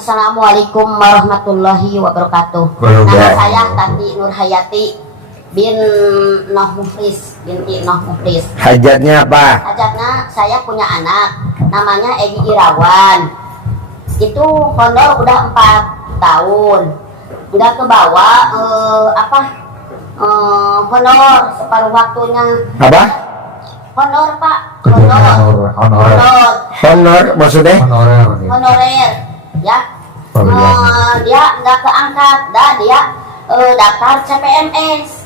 Assalamualaikum warahmatullahi wabarakatuh. Nama saya Tati Nurhayati bin Noh Muflis, binti Noh Muflis. Hajatnya apa? Hajatnya saya punya anak, namanya Egi Irawan. Itu honor udah 4 tahun. Udah ke bawah honor separuh waktunya. Apa? Honor Pak. Honor maksudnya? Honorer. Ya. Dia nggak keangkat, dia daftar CPNS.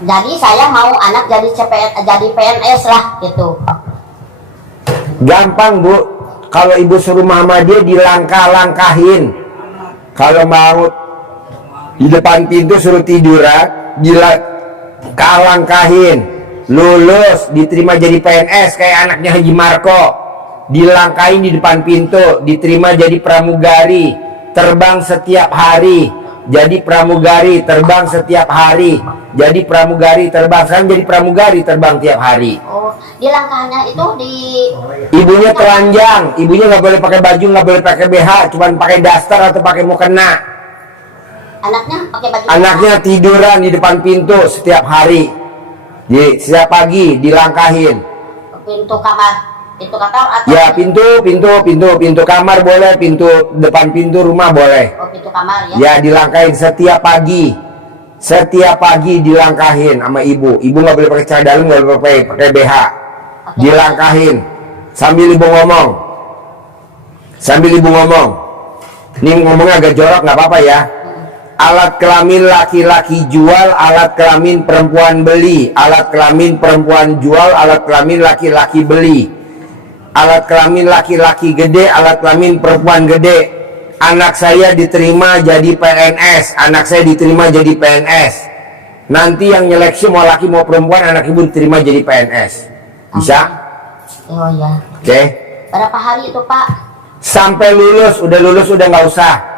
Jadi saya mau anak jadi PNS lah gitu. Gampang Bu, kalau ibu suruh mama dia dilangkah-langkahin. Kalau mau di depan pintu suruh tiduran, dilangkah-langkahin. Lulus, diterima jadi PNS kayak anaknya Haji Marco. Dilangkahin di depan pintu, diterima jadi pramugari, terbang setiap hari. Jadi pramugari, terbang setiap hari. Jadi pramugari, terbang. Sekarang jadi pramugari, terbang tiap hari. Oh, di langkahnya itu di... Ibunya telanjang, ibunya nggak boleh pakai baju, nggak boleh pakai BH, cuman pakai daster atau pakai mukena. Anaknya pakai baju. Anaknya tiduran di depan pintu setiap hari. Setiap pagi dilangkahin. Pintu kamar, pintu kamar atau... Ya pintu kamar boleh, pintu depan pintu rumah boleh. Oh, pintu kamar ya. Ya dilangkahin setiap pagi. Setiap pagi dilangkahin sama ibu. Ibu nggak boleh pakai celana dalam, nggak boleh pakai BH. Dilangkahin sambil ibu ngomong. Ini ngomongnya agak jorok, nggak apa-apa ya. Alat kelamin laki-laki jual, alat kelamin perempuan beli. Alat kelamin perempuan jual, alat kelamin laki-laki beli. Alat kelamin laki-laki gede, alat kelamin perempuan gede. Anak saya diterima jadi PNS. Anak saya diterima jadi PNS. Nanti yang nyeleksi mau laki mau perempuan, anak ibu diterima jadi PNS. Bisa? Oh ya. Oke. Berapa hari itu Pak? Sampai lulus, udah nggak usah.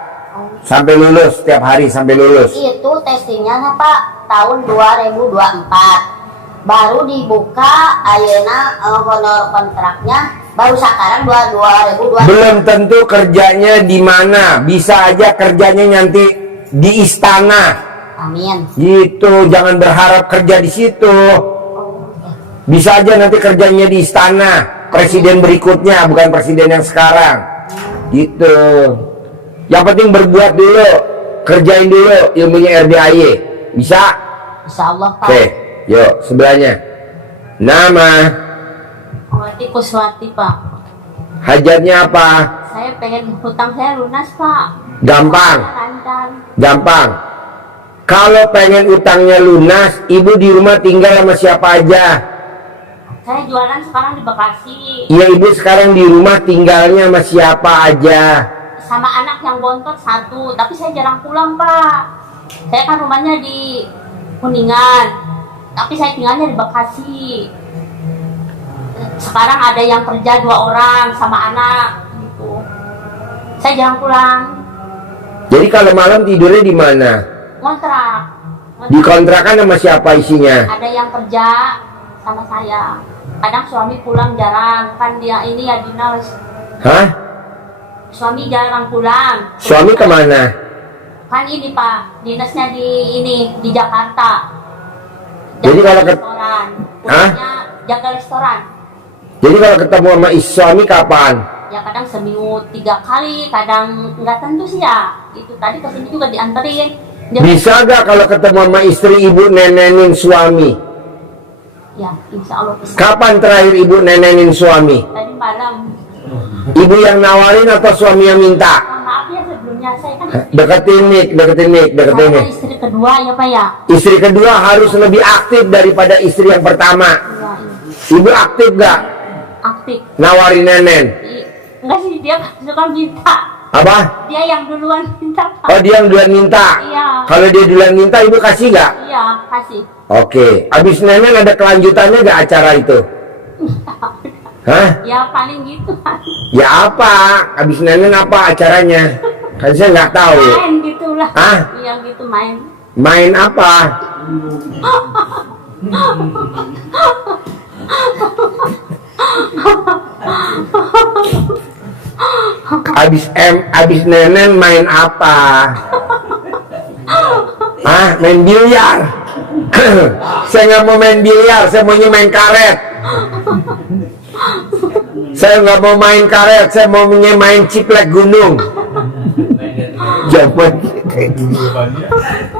Sampai lulus, setiap hari sampai lulus. Itu testingnya Pak tahun 2024. Baru dibuka ayeuna honor kontraknya baru sekarang 2020. Belum tentu kerjanya di mana, bisa aja kerjanya nanti di istana. Amin. Gitu, jangan berharap kerja di situ. Bisa aja nanti kerjanya di istana, presiden berikutnya bukan presiden yang sekarang. Gitu. Yang penting berbuat dulu, kerjain dulu ilmunya RDAY. Bisa? Insyaallah Pak. Oke, yuk sebelahnya. Nama. Wati Kuswati Pak. Hajatnya apa? Saya pengen hutang saya lunas Pak. Gampang. Lancar. Gampang. Kalau pengen utangnya lunas, ibu di rumah tinggal sama siapa aja? Saya jualan sekarang di Bekasi. Iya, ibu sekarang di rumah tinggalnya sama siapa aja? Sama anak yang bontot 1, tapi saya jarang pulang Pak. Saya kan rumahnya di Kuningan, tapi saya tinggalnya di Bekasi. Sekarang ada yang kerja 2 orang sama anak gitu. Saya jarang pulang. Jadi kalau malam tidurnya di mana? Kontrak. Di kontrakan sama siapa isinya? Ada yang kerja sama saya. Kadang suami pulang jarang, kan dia ini ya dinas. Hah? Suami jarang pulang. Suami kemana? Kan ini Pak, dinasnya di Jakarta. Jadi kalau restoran, pulangnya jaga restoran. Jadi kalau ketemu sama suami kapan? Ya kadang seminggu 3 kali, kadang nggak tentu sih ya. Itu tadi kesini juga dianterin. Bisa gak kalau ketemu sama istri ibu nenenin suami? Ya, insya Allah bisa. Kapan terakhir ibu nenenin suami? Tadi malam. Ibu yang nawarin atau suami yang minta? Maaf ya sebelumnya saya kan Deketin mic. saya istri kedua ya Pak ya. Istri kedua harus lebih aktif daripada istri yang pertama. Ya, Ibu aktif gak? aktif. Nawarin nenen? Enggak sih, dia suka minta. Apa? Dia yang duluan minta Pak. Oh, dia yang duluan minta? Iya. Kalau dia duluan minta, ibu kasih gak? Iya, kasih. Oke, abis nenen ada kelanjutannya gak acara itu? Hah? Ya paling gitu Pak. Ya apa? Abis nenen apa acaranya? Kan saya nggak tahu. Main gitulah. Hah? Iya gitu main. Main apa? Abis Nenen main apa? Ah, main biliar. Saya nggak mau main biliar, saya maunya main karet. Saya nggak mau main karet, saya maunya main ciplek gunung. Zaman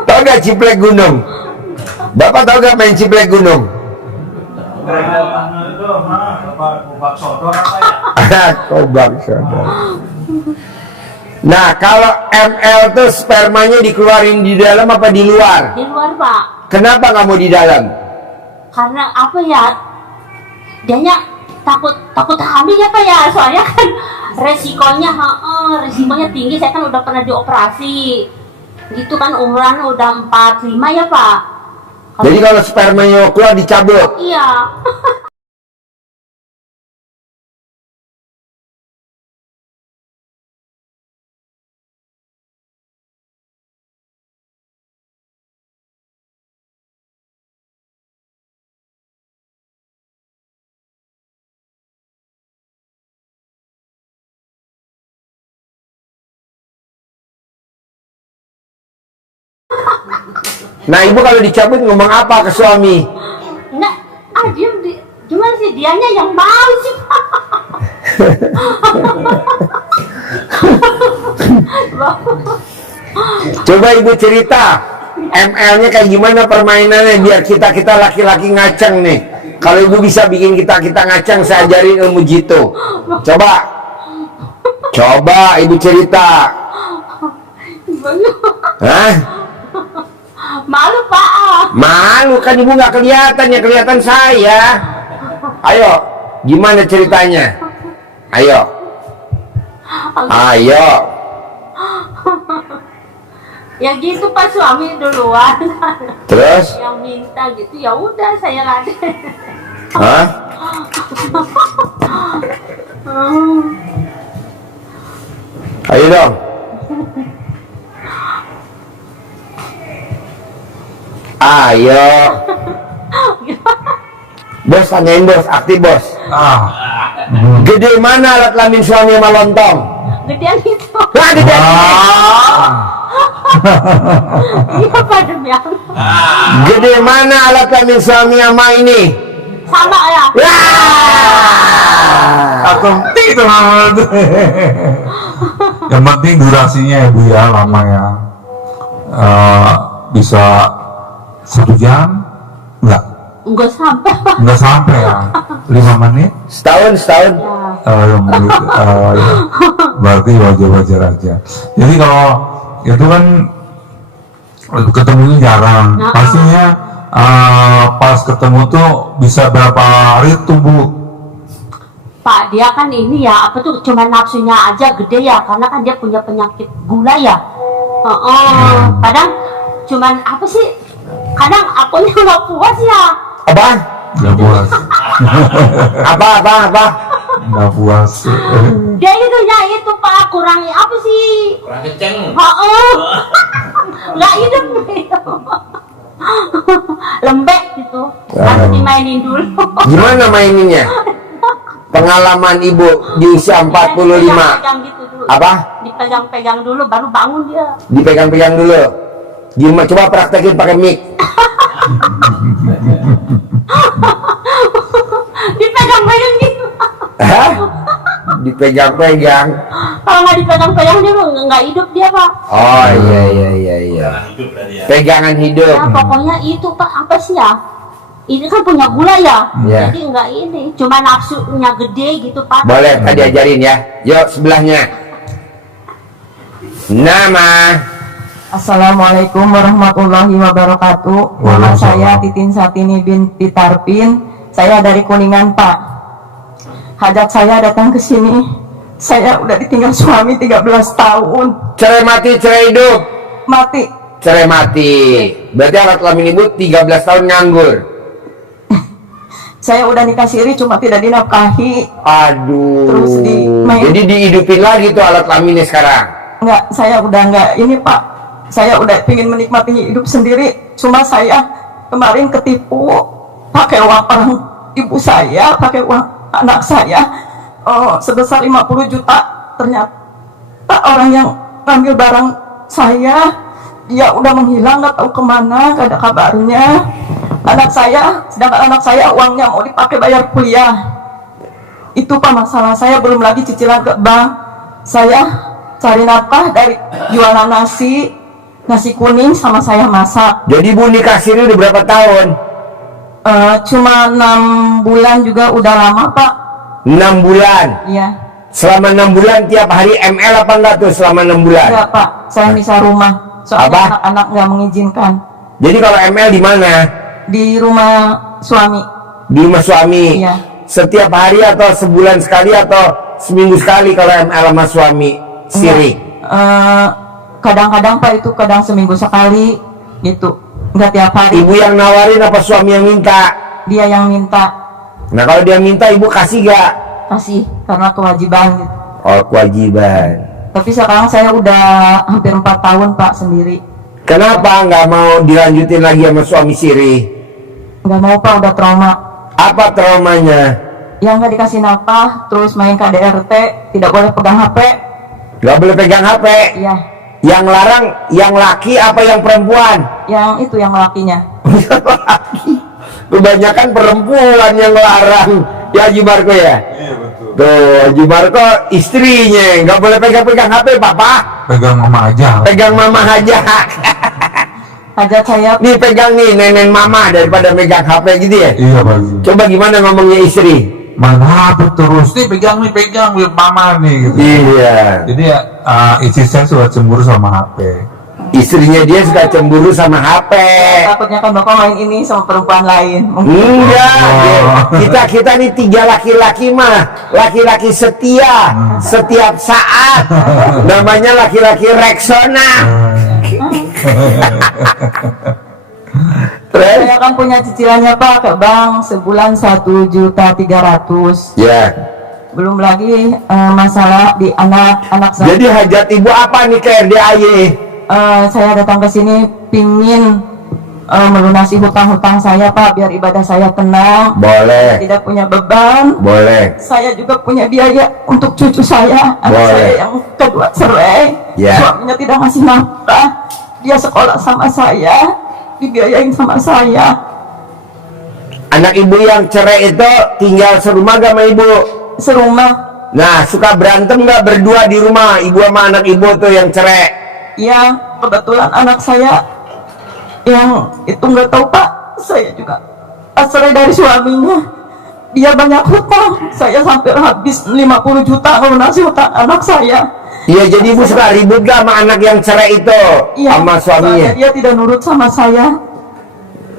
tahu gak ciplek gunung? Bapak tahu gak main ciplek gunung? Kobak sodor. Nah, kalau ML tuh spermanya dikeluarin di dalam apa di luar? Di luar, Pak. Kenapa nggak mau di dalam? Karena apa ya? Dianya takut hamil ya, Pak ya. Soalnya kan resikonya tinggi. Saya kan udah pernah dioperasi. Gitu kan umuran udah 45 ya, Pak. Jadi kalau spermanya keluar dicabut. Iya. Nah, ibu kalau dicabut ngomong apa ke suami? Enggak, gimana sih dianya yang mau sih, Pak. Coba ibu cerita ML-nya kayak gimana permainannya biar kita laki-laki ngaceng nih. Kalau ibu bisa bikin kita ngaceng, saya ajarin ilmu jitu. Coba ibu cerita. Hah? Malu, Pak. Malu kan ibu nggak kelihatan, ya kelihatan saya. Ayo, gimana ceritanya? Ayo. Ya gitu, Pak, suami duluan. Terus? Yang minta gitu, ya udah saya laden. Hah? Ayo dong. Ayo. Bos, tanyain bos, aktif bos. Gede mana alat kelamin suami sama lontong? Gedean itu. Wah, gedean. Iya, Pak, demi Allah. Gede mana alat kelamin suami sama ini? Sama ya. Itu yang penting durasinya ya Bu ya, lama ya. Bisa 1 jam? Enggak sampai, Pak. Enggak sampai ya, 5 menit. Setahun. Ya. Ya. Berarti wajar-wajar aja. Jadi kalau itu kan ketemunya jarang, pastinya pas ketemu tuh bisa berapa hari tumbuh. Pak, dia kan ini ya, apa tuh, cuma nafsunya aja gede ya, karena kan dia punya penyakit gula ya. Kadang cuman apa sih, kadang aku yang nggak puas ya. Apa? Nggak puas. Apa? Nggak puas. Dia itu Pak, kurang apa sih? Kurang kenceng. Nggak hidup. Lembek gitu, harus dimainin dulu. Gimana maininnya? Pengalaman ibu di usia 45. Dipegang gitu dulu. Apa? Dipegang-pegang dulu, baru bangun dia. Dipegang-pegang dulu. Gimana? Coba praktekin pakai mic. Dipegang-pegang gitu. Hah? Dipegang-pegang. Kalau nggak dipegang-pegang dia nggak hidup dia, Pak. Oh iya. Hidup berarti ya. Pegangan hidup. Ya pokoknya itu Pak, apa sih ya? Ini kan punya gula ya, Ya. jadi nggak ini, cuma nafsunya gede gitu Pak. Boleh, tadi ajarin ya. Yuk sebelahnya. Nama. Assalamualaikum warahmatullahi wabarakatuh. Nama saya Titin Satini binti Tarpin. Saya dari Kuningan, Pak. Hajat saya datang ke sini. Saya udah ditinggal suami 13 tahun. Cerai mati, cerai hidup. Mati. Cerai mati. Berarti alat kelamin ibu 13 tahun nganggur. Saya udah nikah siri cuma tidak dinafkahi. Aduh. Terus Jadi dihidupin lagi tuh alat kelaminnya sekarang. Enggak, saya udah enggak ini Pak. Saya udah ingin menikmati hidup sendiri. Cuma saya kemarin ketipu pakai uang orang ibu saya, pakai uang anak saya sebesar 50 juta. ternyata orang yang ngambil barang saya dia udah menghilang, nggak tahu kemana, nggak ada kabarnya. Sedangkan anak saya uangnya mau dipakai bayar kuliah. Itu Pak masalah saya, belum lagi cicilan ke bank. Saya cari nafkah dari jualan nasi kuning sama saya masak. Jadi Bu nikah siri udah berapa tahun? Cuma 6 bulan juga udah lama Pak. 6 bulan. Iya. Selama 6 bulan tiap hari ML apa enggak tuh selama 6 bulan? Enggak Pak, saya misah rumah. Soalnya Apa? anak-anak nggak mengizinkan. Jadi kalau ML di mana? Di rumah suami. Di rumah suami. Iya. Setiap hari atau sebulan sekali atau seminggu sekali kalau ML sama suami siri? Kadang-kadang Pak, itu kadang seminggu sekali gitu. Enggak tiap hari. Ibu yang nawarin apa suami yang minta? Dia yang minta. Nah kalau dia minta ibu kasih gak? Kasih karena kewajiban gitu. Oh kewajiban. Tapi sekarang saya udah hampir 4 tahun Pak sendiri. Kenapa nggak mau dilanjutin lagi sama suami siri? Nggak mau Pak, udah trauma. Apa traumanya? Yang nggak dikasih nafkah, terus main KDRT, tidak boleh pegang HP. Nggak boleh pegang HP. Iya. Yang larang yang laki apa yang perempuan? Yang itu yang lakinya. Kebanyakan perempuan yang larang. Ya Haji Marko ya? Iya betul. Tuh Haji Marko istrinya nggak boleh pegang-pegang HP papa. Pegang mama aja. Pegang mama aja. Hajat saya Nih pegang nih nenek mama daripada megang HP gitu ya. Iya Pak. Coba gimana ngomongnya istri? Mana HP terus nih pegang mama nih gitu. Iya. Jadi ya istri saya suka cemburu sama HP. Istrinya dia suka cemburu sama HP. takutnya kan Bapak main ini sama perempuan lain. Enggak, Oh. kita nih 3 laki-laki mah laki-laki setia setiap saat. Namanya laki-laki Rexona. Terus? Saya kan punya cicilannya Pak ke bank sebulan 1.300.000. Ya. Belum lagi masalah di anak saya. Jadi hajat ibu apa nih ke RDAY? Saya datang ke sini pingin melunasi hutang-hutang saya Pak, biar ibadah saya tenang. Boleh. Tidak punya beban. Boleh. Saya juga punya biaya untuk cucu saya, anak Boleh. saya yang kedua cerai. Ya. Suaminya tidak ngasih nafkah. Dia sekolah sama saya, dibiayain sama saya. Anak ibu yang cerai itu tinggal serumah gak sama ibu? Serumah. Nah, suka berantem gak berdua di rumah ibu sama anak ibu tuh yang cerai? Ya, kebetulan anak saya yang itu nggak tahu Pak, saya juga cerai dari suaminya. Dia banyak hutang, saya sampai habis 50 juta melunasi hutang anak saya. Iya, jadi ibu suka ribut gak sama anak yang cerai itu? Iya, Sama suaminya? soalnya dia tidak nurut sama saya.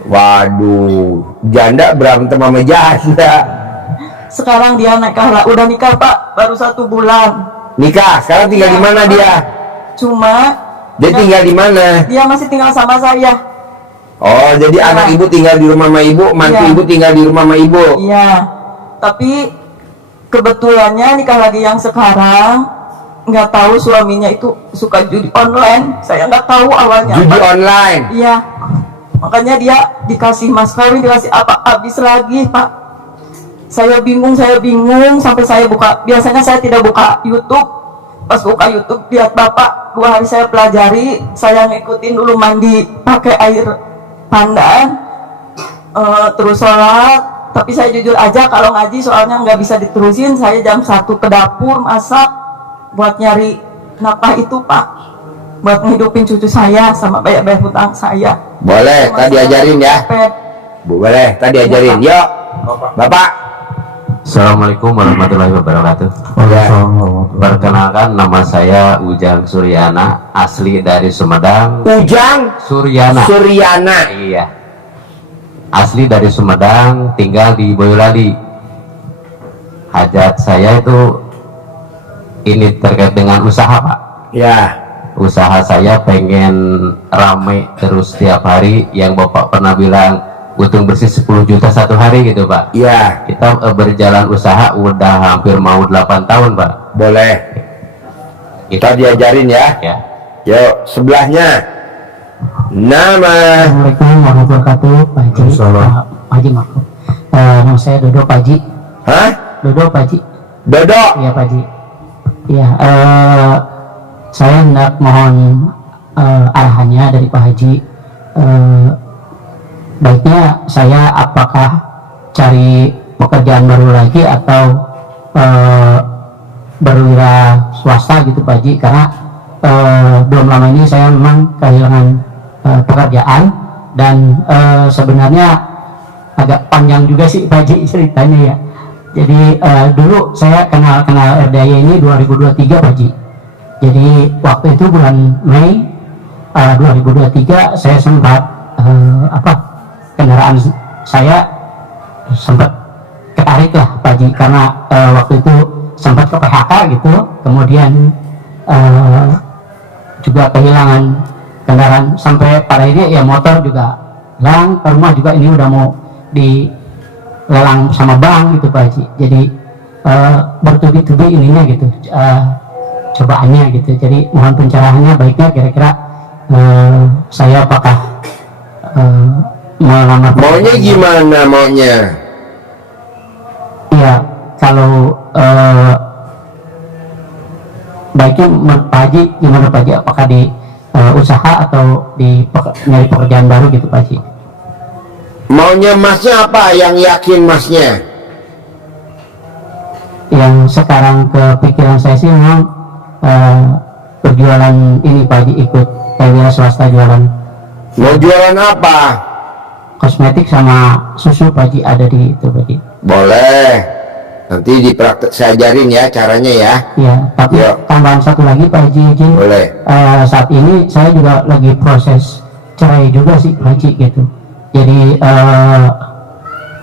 Waduh, janda berantem sama janda. Sekarang dia udah nikah Pak, baru 1 bulan. Nikah, sekarang tinggal di mana dia? Cuma Dia tinggal di mana? dia masih tinggal sama saya. Oh, jadi Iya. anak ibu tinggal di rumah sama ibu, mantu Iya. ibu tinggal di rumah sama ibu. Iya, tapi kebetulannya nikah lagi yang sekarang nggak tahu suaminya itu suka judi online. Saya nggak tahu awalnya. Judi Pak. online. Iya, makanya dia dikasih mas kawin, dikasih apa habis lagi Pak. Saya bingung sampai saya buka. Biasanya saya tidak buka YouTube. Pas buka YouTube lihat Bapak 2 hari saya pelajari, saya ngikutin dulu mandi pakai air pandan, terus sholat. Tapi saya jujur aja kalau ngaji soalnya nggak bisa diterusin. Saya jam 1 ke dapur masak buat nyari nafkah itu Pak, buat ngehidupin cucu saya sama bayar hutang saya. Boleh, tadi ajarin ya. Boleh, tadi ajarin. Yuk, Bapak. Assalamualaikum warahmatullahi wabarakatuh. Perkenalkan, nama saya Ujang Suryana, asli dari Sumedang. Ujang Suryana. Suryana. Iya. Asli dari Sumedang, tinggal di Boyolali. Hajat saya itu ini terkait dengan usaha, Pak. Ya. Usaha saya pengen rame terus setiap hari, yang Bapak pernah bilang untung bersih 10 juta 1 hari gitu Pak. Ya. Kita berjalan usaha udah hampir mau 8 tahun Pak. Boleh. Kita diajarin ya. Ya. Yuk, sebelahnya. Nama. Assalamualaikum warahmatullahi wabarakatuh, Pak Haji. Waalaikumsalam. Pak Haji maaf. Nama saya Dodo Pak Haji. Hah? Dodo Pak Haji. Dodo. Iya Pak Haji. Ya, saya hendak mohon arahannya dari Pak Haji. Baiknya saya apakah cari pekerjaan baru lagi atau berwira swasta gitu Pak Haji, karena belum lama ini saya memang kehilangan pekerjaan dan sebenarnya agak panjang juga sih Pak Haji ceritanya ya. Jadi dulu saya kenal RDAY ini 2023 Pak Haji. Jadi waktu itu bulan Mei 2023 saya sempat kendaraan saya sempat ketarik lah Pak Haji, karena waktu itu sempat ke PHK gitu, kemudian juga kehilangan kendaraan sampai pada ini ya motor juga hilang, ke rumah juga ini udah mau dilelang sama bank gitu Pak Haji. Jadi bertubi-tubi ininya gitu, cobaannya gitu. Jadi mohon pencerahannya, baiknya kira-kira saya apakah melamar Maunya gimana maunya? ya kalau baiknya menurut Pak Haji gimana Pak Haji, apakah di usaha atau nyari pekerjaan baru gitu Pak Haji? Maunya masnya apa? Yang yakin masnya? Yang sekarang kepikiran saya sih memang berjualan ini Pak Haji, ikut kayak swasta jualan Mau jualan apa? kosmetik sama susu Pak Haji, ada di itu Pak Haji. Boleh. Nanti dipraktek saya ajarin ya caranya ya. Ya, tapi Yuk. tambahan satu lagi Pak Haji izin. Boleh. Saat ini saya juga lagi proses cerai juga sih Pak Haji gitu. Jadi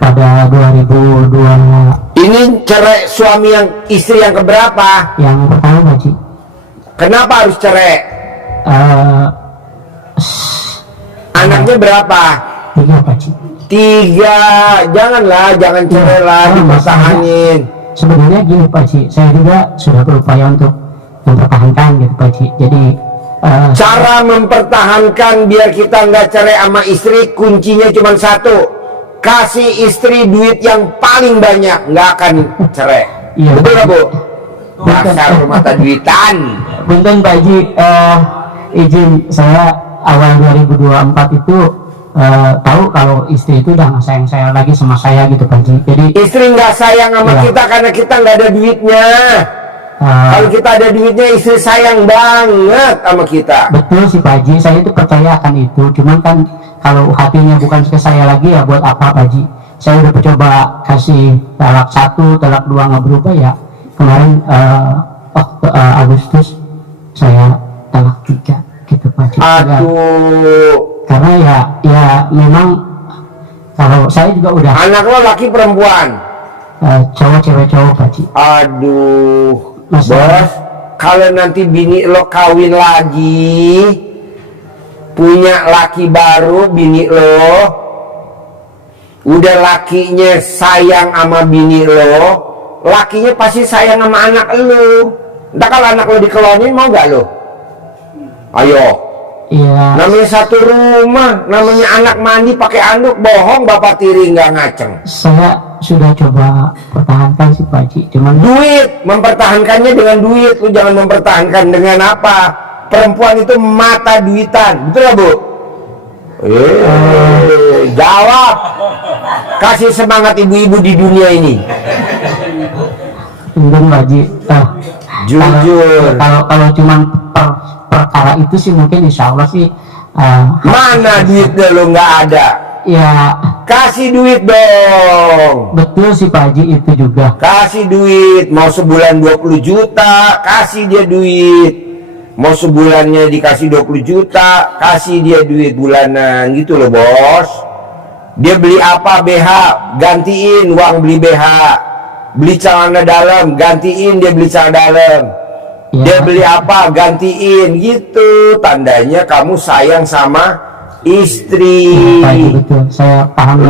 pada 2002 Ini cerai suami yang istri yang keberapa? yang pertama Pak Haji, Kenapa harus cerai? Anaknya berapa? 3 Pak Haji. 3. Janganlah, jangan cerai lah, dipertahanin. Sebenarnya gini Pak Haji, saya juga sudah berupaya untuk mempertahankan gitu Pak Haji. Jadi Cara mempertahankan biar kita nggak cerai sama istri, kuncinya cuma satu: kasih istri duit yang paling banyak, nggak akan cerai. Iya. Betul nggak Bu? Dasar rumah duitan. Punten Pak Haji, izin saya awal 2024 itu tahu kalau istri itu udah nggak sayang saya lagi sama saya gitu Pak Haji. Jadi Istri nggak sayang sama Iya. kita karena kita nggak ada duitnya. Kalau kita ada duitnya, istri sayang banget sama kita. betul sih Pak Haji, saya itu percaya akan itu. Cuman kan kalau hatinya bukan ke saya lagi ya buat apa Pak Haji? Saya udah coba kasih talak 1, talak 2 nggak berubah ya. Kemarin Agustus saya talak 3 gitu Pak Haji. Aduh, Karena ya memang kalau saya juga udah anak lo laki perempuan? cowok cewek cowok Pak Haji. Aduh, Mas, Bos, kalau nanti bini lo kawin lagi, punya laki baru, bini lo, udah lakinya sayang sama bini lo, lakinya pasti sayang sama anak lo. Entah kalau anak lo dikelonin, mau gak lo? Ayo. Iya. Namanya satu rumah, namanya anak mandi pakai anduk, bohong bapak tiri nggak ngaceng. Saya sudah coba pertahankan sih Pak Haji, cuman Duit, mempertahankannya dengan duit, lu jangan mempertahankan dengan apa? Perempuan itu mata duitan, betul gak Bu? Jawab. Kasih semangat ibu-ibu di dunia ini. Pak Haji. Jujur. Kalau cuman perkara itu sih mungkin insya Allah sih Mana duitnya lu nggak ada? ya Kasih duit dong. betul sih Pak Haji itu juga. Kasih duit, mau sebulan 20 juta, kasih dia duit. Mau sebulannya dikasih 20 juta, kasih dia duit bulanan gitu loh Bos. Dia beli apa BH, gantiin uang beli BH. Beli celana dalam, gantiin dia beli celana dalam. Ya. Dia beli apa, gantiin gitu. Tandanya kamu sayang sama istri. Pak Haji betul, saya paham.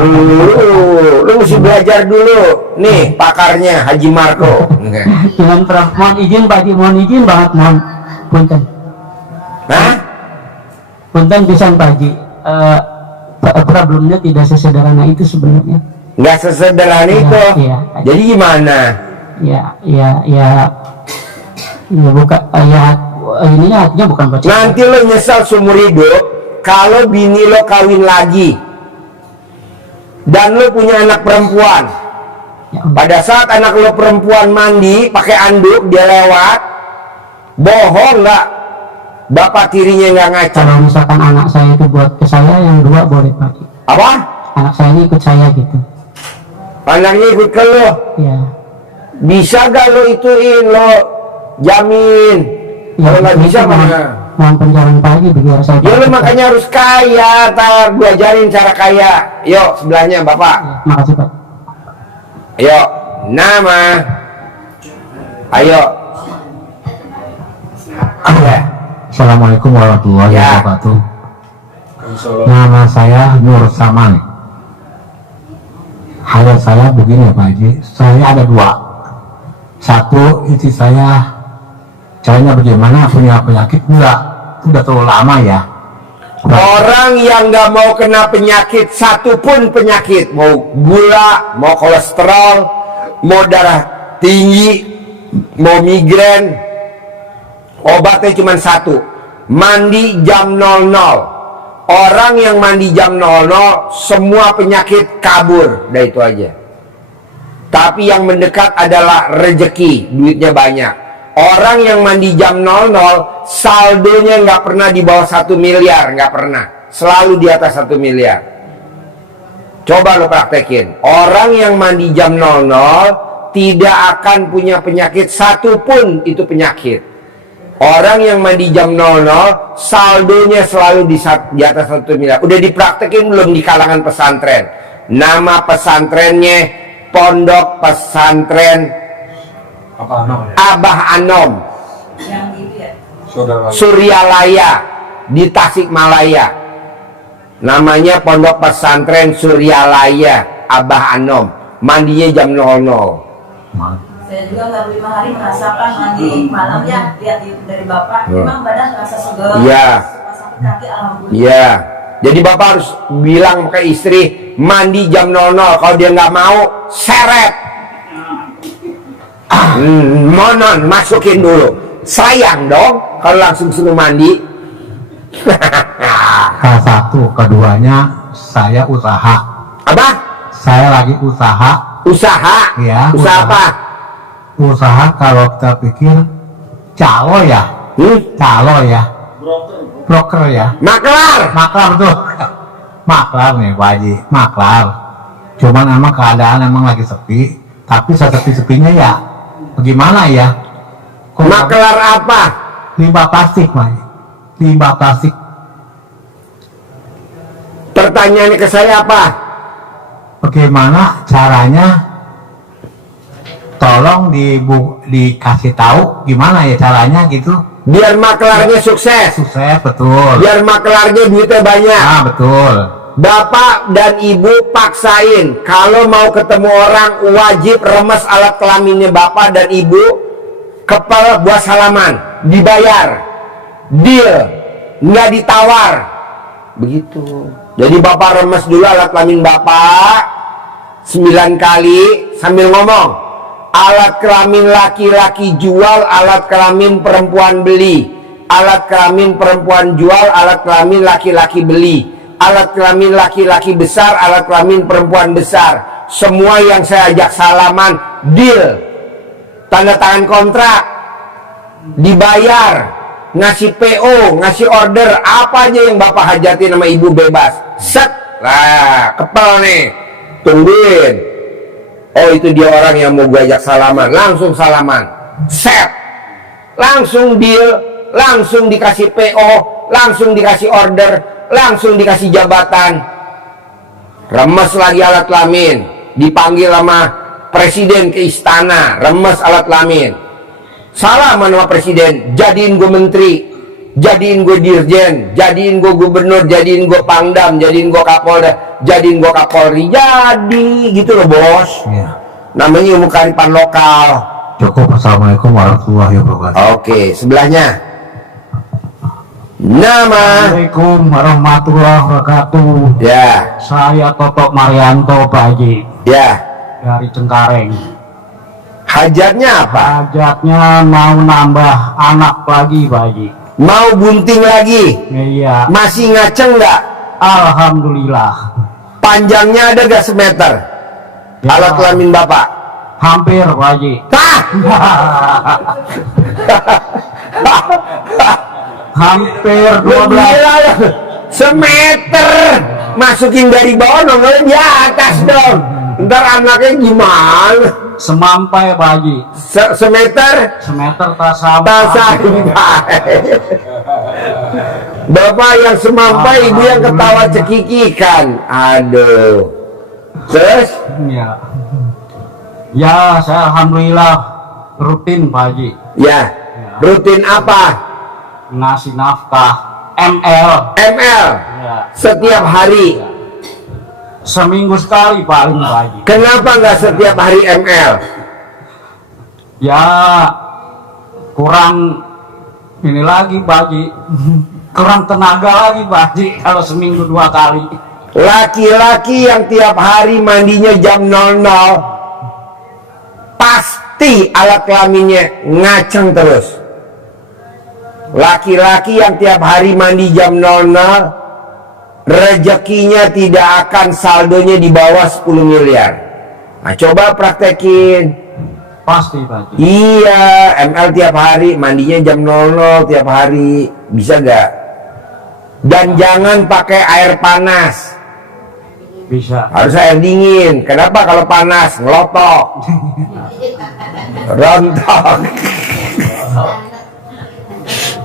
Lu mesti belajar dulu. Nih pakarnya Haji Marco. Cuman mohon izin Pak Haji, mohon izin banget, mohon punten. Hah? Punten pisan Pak Haji. Problemnya tidak sesederhana itu sebenarnya. Nggak sesederhana itu. Iya. Jadi gimana? Ya Ya bukan, ya ininya artinya bukan bocah. Nanti lo nyesal seumur hidup kalau bini lo kawin lagi dan lo punya anak perempuan. Ya, Pada saat anak lo perempuan mandi pakai anduk, dia lewat, bohong nggak? Bapak tirinya nggak ngaca. kalau misalkan anak saya itu buat ke saya, yang dua boleh Pak. Apa? Anak saya ini ikut saya gitu. Anaknya ikut ke lo. Ya. Bisa gak lo ituin, lo jamin? Kalau nggak bisa mana? Mohon penjelasan pagi biar saya. Ya lo makanya harus kaya, tar gua ajarin cara kaya. Yuk sebelahnya bapak. Ya, makasih Pak. Ayo, nama. Ayo. Assalamualaikum warahmatullahi Ya. wabarakatuh. Nama saya Nur Saman. Hal saya begini Pak Haji, saya ada dua. Satu, istri saya caranya bagaimana, punya penyakit gula, udah terlalu lama ya. Orang yang nggak mau kena penyakit, satupun penyakit, mau gula, mau kolesterol, mau darah tinggi, mau migrain, obatnya cuma satu, mandi jam 00. Orang yang mandi jam 00, semua penyakit kabur, udah itu aja. Tapi yang mendekat adalah rezeki, duitnya banyak. Orang yang mandi jam 00, saldonya nggak pernah di bawah 1 miliar, nggak pernah. Selalu di atas 1 miliar. Coba lo praktekin. Orang yang mandi jam 00 tidak akan punya penyakit satupun itu penyakit. Orang yang mandi jam 00, saldonya selalu di atas 1 miliar. Udah dipraktekin belum di kalangan pesantren? Nama pesantrennya Pondok Pesantren Abah Anom Suryalaya di Tasikmalaya. Namanya Pondok Pesantren Suryalaya Abah Anom. Mandinya jam 00. Saya juga baru 5 hari merasakan mandi malam ya, lihat dari Bapak, memang badan terasa segar. Iya. Pas sampai kaki alhamdulillah. Iya. Jadi bapak harus bilang ke istri mandi jam 00. Kalau dia nggak mau, seret. Monon masukin dulu. Sayang dong kalau langsung suruh mandi. Salah satu, keduanya saya usaha. Apa? Saya lagi usaha. Usaha? Ya, Usaha apa? Usaha kalau kita pikir calo ya, calo ya, broker ya, Maklar. maklar betul, maklar nih Pak Haji, maklar. Cuman emang keadaan emang lagi sepi, tapi sesepi-sepinya ya, bagaimana ya? Kok Maklar apa? limbah plastik Pak Haji, limbah plastik. Pertanyaannya ke saya apa? Bagaimana caranya? Tolong dikasih tahu gimana ya caranya gitu. Biar maklarnya sukses. Sukses betul. Biar maklarnya duitnya banyak. Ah betul. Bapak dan ibu paksain. Kalau mau ketemu orang, wajib remes alat kelaminnya bapak dan ibu. Kepala buat salaman. Dibayar. Deal. Nggak ditawar. Begitu. Jadi bapak remes dulu alat kelamin bapak 9 kali sambil ngomong. Alat kelamin laki-laki jual, alat kelamin perempuan beli. Alat kelamin perempuan jual, alat kelamin laki-laki beli. Alat kelamin laki-laki besar, alat kelamin perempuan besar. Semua yang saya ajak salaman, deal. Tanda tangan kontrak. Dibayar. Ngasih PO, ngasih order. Apa aja yang bapak hajatin sama ibu bebas. Set. Lah, kepel nih. Tungguin. Oh itu dia orang yang mau gue ajak salaman. Langsung salaman. Set. Langsung deal. Langsung dikasih PO. Langsung dikasih order. Langsung dikasih jabatan. Remes lagi alat kelamin. Dipanggil sama presiden ke istana. Remes alat kelamin. Salah sama presiden. Jadiin gue menteri. Jadiin gue dirjen. Jadiin gue gubernur. Jadiin gue pangdam. Jadiin gue kapolda. Jadiin gue kapolri. Jadi gitu loh bos. Ya. Namanya ilmu kearifan lokal. Cukup. Assalamualaikum warahmatullahi wabarakatuh. Oke, sebelahnya. Nama. Assalamualaikum warahmatullahi wabarakatuh. Ya. Saya Toto Marianto Pak Haji Ya. dari Cengkareng. Hajatnya apa? Hajatnya mau nambah anak lagi Pak Haji. Mau bunting lagi? Iya. Masih ngaceng nggak? Alhamdulillah. Panjangnya ada gak semeter? Ya. Alat kelamin bapak? Hampir Pak Haji. Hampir 12. Gila, semeter. Masukin dari bawah nongolin di atas dong. Ntar anaknya gimana? Semampai Pak Haji. Semeter? Semeter tak sampai. Tak sampai. Bapak yang semampai, ibu yang ketawa cekikikan. Aduh. Terus? Ya. Ya, saya alhamdulillah rutin Pak Haji. Ya. Rutin apa? Ngasih nafkah ML. ML. Ya. Setiap hari. Seminggu sekali paling Pak Haji. Kenapa nggak setiap hari ML? Ya kurang ini lagi Pak Haji. Kurang tenaga lagi Pak Haji kalau seminggu 2 kali. Laki-laki yang tiap hari mandinya jam 00 pasti alat kelaminnya ngaceng terus. Laki-laki yang tiap hari mandi jam 00 rezekinya tidak akan saldonya di bawah 10 miliar. Nah, coba praktekin. Pasti Pak Haji. Iya, ML tiap hari, mandinya jam 00 tiap hari. Bisa gak? Dan jangan pakai air panas. Bisa. Harus air dingin. Kenapa kalau panas? Ngelotok. Rontok.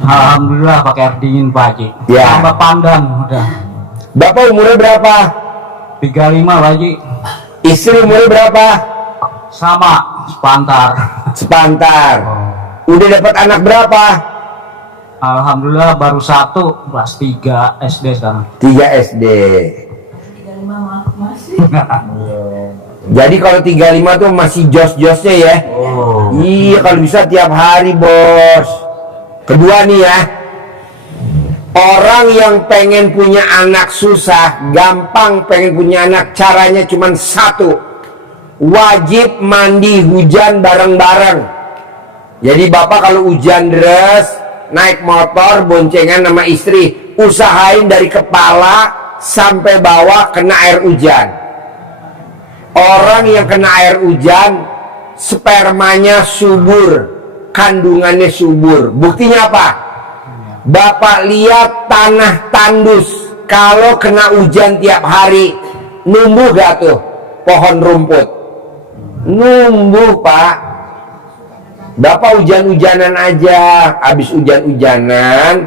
Alhamdulillah pakai air dingin Pak Haji. Ya. Tambah pandan udah. Bapak umurnya berapa? 35 Pak Haji. Istri umurnya berapa? Sama, sepantar. Sepantar. Udah dapat anak berapa? Alhamdulillah baru 1 kelas 3 SD sekarang. 3 SD. 35 masih. Jadi kalau 35 tuh masih jos-josnya ya. Iya, kalau bisa tiap hari bos. Kedua nih ya, orang yang pengen punya anak susah, gampang pengen punya anak, caranya cuma satu. Wajib mandi hujan bareng-bareng. Jadi bapak kalau hujan deras, naik motor, boncengan sama istri, usahain dari kepala sampai bawah kena air hujan. Orang yang kena air hujan, spermanya subur, kandungannya subur. Buktinya apa? Bapak lihat tanah tandus, kalau kena hujan tiap hari, numbuh gak tuh pohon rumput? Numbuh Pak. Bapak hujan-hujanan aja, habis hujan-hujanan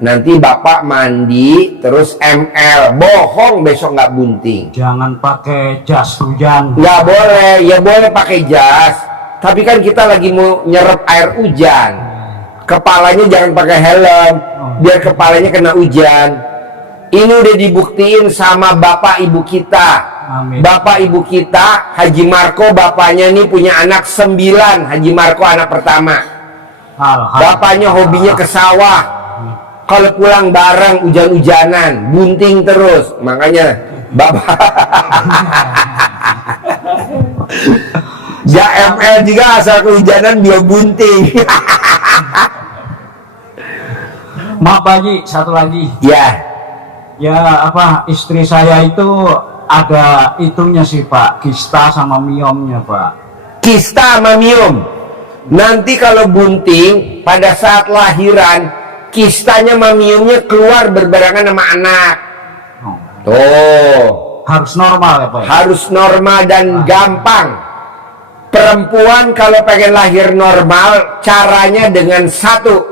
nanti bapak mandi terus ML, bohong besok nggak bunting. Jangan pakai jas hujan. Nggak boleh, ya boleh pakai jas, tapi kan kita lagi mau nyerap air hujan. Kepalanya jangan pakai helm, biar kepalanya kena hujan. Ini udah dibuktiin sama bapak ibu kita. Amin. Bapak ibu kita, Haji Marko, bapaknya nih punya anak 9. Haji Marko anak pertama. Bapaknya hobinya ke sawah. Kalau pulang bareng hujan-hujanan, bunting terus. Makanya bapak ya ML juga asal kehujanan dia bunting. Maaf Pak Haji, satu lagi. Ya. Ya apa, istri saya itu ada itunya sih Pak, kista sama miomnya Pak. Kista sama miom. Nanti kalau bunting pada saat lahiran, kistanya sama miomnya keluar berbarengan sama anak. Tuh. Harus normal ya Pak? Harus normal dan gampang. Perempuan kalau pengen lahir normal, caranya dengan satu: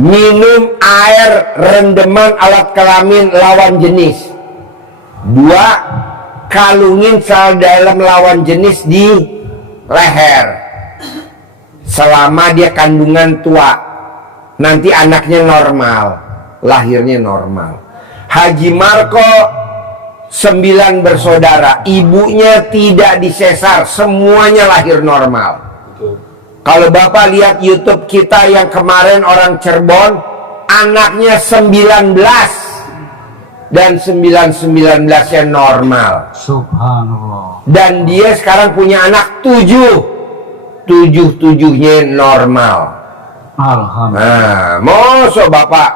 minum air rendeman alat kelamin lawan jenis. 2, kalungin sel dalam lawan jenis di leher selama dia kandungan tua. Nanti anaknya normal, lahirnya normal. Haji Marko 9 bersaudara, ibunya tidak disesar, semuanya lahir normal. Kalau bapak lihat YouTube kita yang kemarin orang Cirebon, anaknya 19 dan 9-19-nya normal. Subhanallah. Dan dia sekarang punya anak 7-7-nya normal. Alhamdulillah. Nah, masa bapak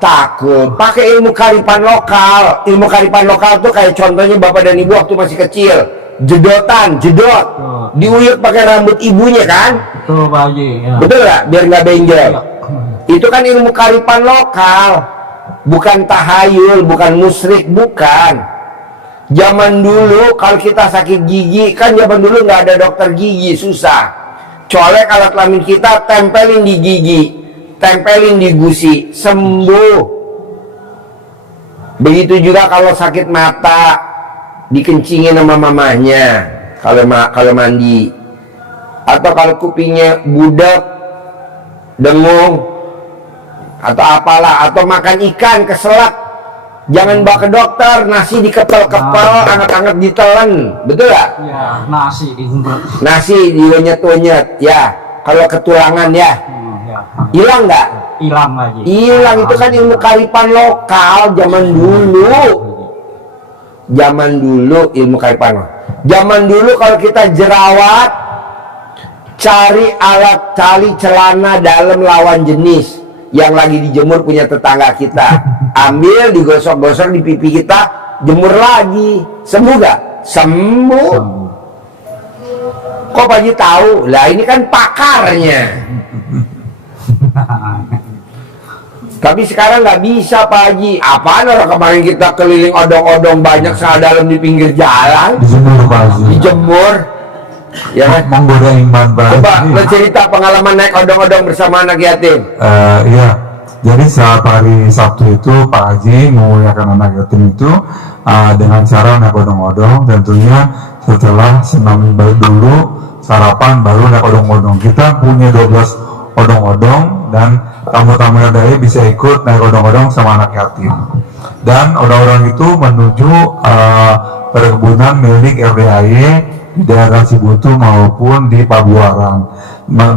takut pakai ilmu kearifan lokal? Ilmu kearifan lokal tuh kayak contohnya bapak dan ibu waktu masih kecil, jedot diuyuk pakai rambut ibunya kan? Betul Pak Haji. Ya. Betul nggak? Biar nggak benjol. Itu kan ilmu kearifan lokal, bukan tahayul, bukan musyrik, bukan. Zaman dulu kalau kita sakit gigi, kan zaman dulu nggak ada dokter gigi, susah. Colek alat kelamin kita, tempelin di gigi, tempelin di gusi, sembuh. Begitu juga kalau sakit mata, dikencingin sama mamahnya kalau mandi, atau kalau kupingnya budak, dengung, atau apalah, atau makan ikan keselak, jangan bawa ke dokter, nasi dikepel-kepel, anget-anget ditelan, betul gak? Ya, nasi dihumbet. Nasi diwenyet-wenyet, ya. Kalau ketulangan ya, hilang nggak? Hilang lagi. Hilang. Itu kan ilmu kearifan lokal zaman dulu. Zaman dulu ilmu kearifan lokal. Zaman dulu kalau kita jerawat, cari celana dalam lawan jenis yang lagi dijemur punya tetangga kita, ambil, digosok-gosok di pipi kita, jemur lagi, sembuh gak? Sembuh. Kok Pak Haji tahu? Lah ini kan pakarnya. Tapi sekarang nggak bisa Pak Haji. Apaan orang kemarin kita keliling odong-odong banyak saat dalam di pinggir jalan, Dijemur Pak Haji. dijemur, ya kan? Menggoda iman Pak Haji. Coba lo cerita pengalaman naik odong-odong bersama anak yatim. Iya, jadi saat hari Sabtu itu Pak Haji memuliakan anak yatim itu dengan cara naik odong-odong. Tentunya setelah senam dulu, sarapan, baru naik odong-odong. Kita punya 12 odong-odong dan tamu-tamu yang dari bisa ikut naik odong-odong sama anak yatim. Dan odong-odong itu menuju perkebunan milik RDAY di daerah Cibutu maupun di Pabuaran.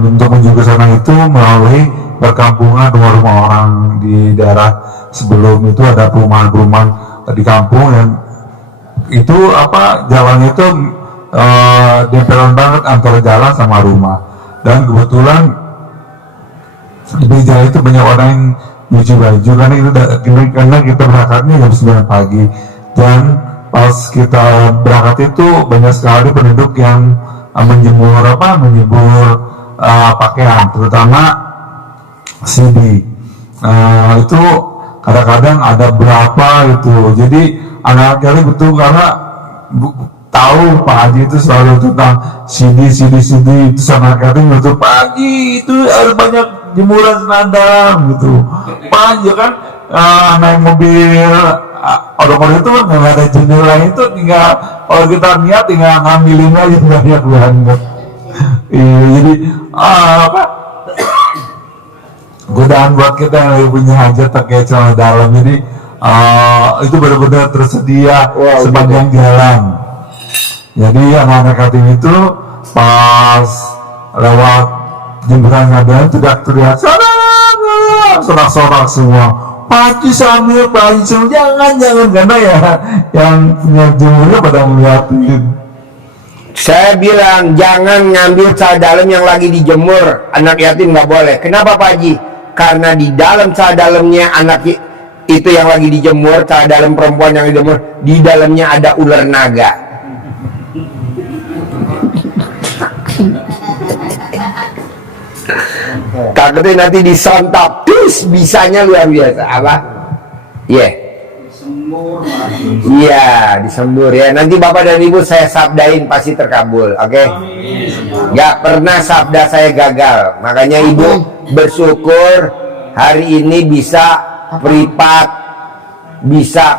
Untuk menuju ke sana itu melalui perkampungan rumah-rumah orang di daerah sebelum itu ada perumahan-perumahan di kampung, dan itu jalannya itu dempelan banget antara jalan sama rumah. Dan kebetulan di jalan itu banyak orang yang nyuci baju karena kita berangkatnya jam 9 pagi, dan pas kita berangkat itu banyak sekali penduduk yang menjemur pakaian, terutama CD. Itu kadang-kadang ada berapa itu. Jadi anak kali betul karena tahu Pak Haji itu selalu tentang CD itu sama katanya betul, Pak Haji itu ada banyak jemuran senandang gitu. Pak Haji kan naik mobil odong-odong itu nggak ada jendela, itu tinggal kalau kita niat tinggal ngambilin aja banyak banget. Jadi godaan buat kita yang lagi punya hajat pakai celana dalam, jadi itu benar-benar tersedia sepanjang jalan. Jadi anak-anak yatim itu pas lewat jemburan ngadan teriak-teriak sorak-sorak semua, Pak Haji sambil, Pak Haji sambil, jangan, karena ya yang punya jemurnya pada ngeliatin. Saya bilang jangan ngambil celana dalam yang lagi dijemur anak yatim, nggak boleh. Kenapa Pak Haji? Karena di dalam celana dalamnya anak itu yang lagi dijemur, celana dalam perempuan yang dijemur, di dalamnya ada ular naga. Takutnya nanti disantap, bisanya luar biasa. Apa? Iya, disembur ya. Nanti Bapak dan Ibu saya sabdain pasti terkabul, oke? Gak pernah sabda saya gagal. Makanya Ibu bersyukur hari ini bisa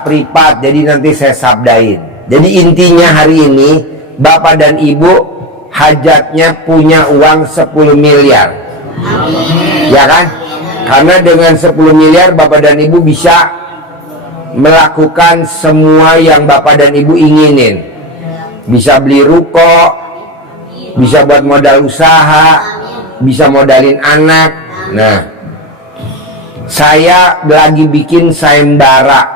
pripat, jadi nanti saya sabdain. Jadi intinya hari ini Bapak dan Ibu hajatnya punya uang 10 miliar. Ya kan? Karena dengan 10 miliar Bapak dan Ibu bisa melakukan semua yang Bapak dan Ibu inginin. Bisa beli ruko, bisa buat modal usaha, bisa modalin anak. Nah, saya lagi bikin sayembara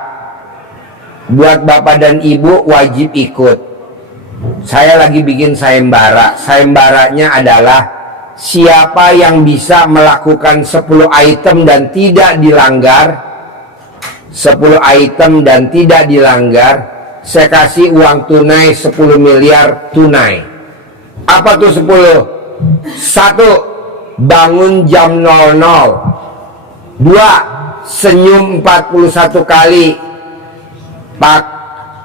buat bapak dan ibu wajib ikut. Saya lagi bikin sayembara. Sayembaranya adalah siapa yang bisa melakukan 10 item dan tidak dilanggar, 10 item dan tidak dilanggar, saya kasih uang tunai 10 miliar tunai. Apa tuh 10? 1. Bangun jam 00. 2. Senyum 41 kali.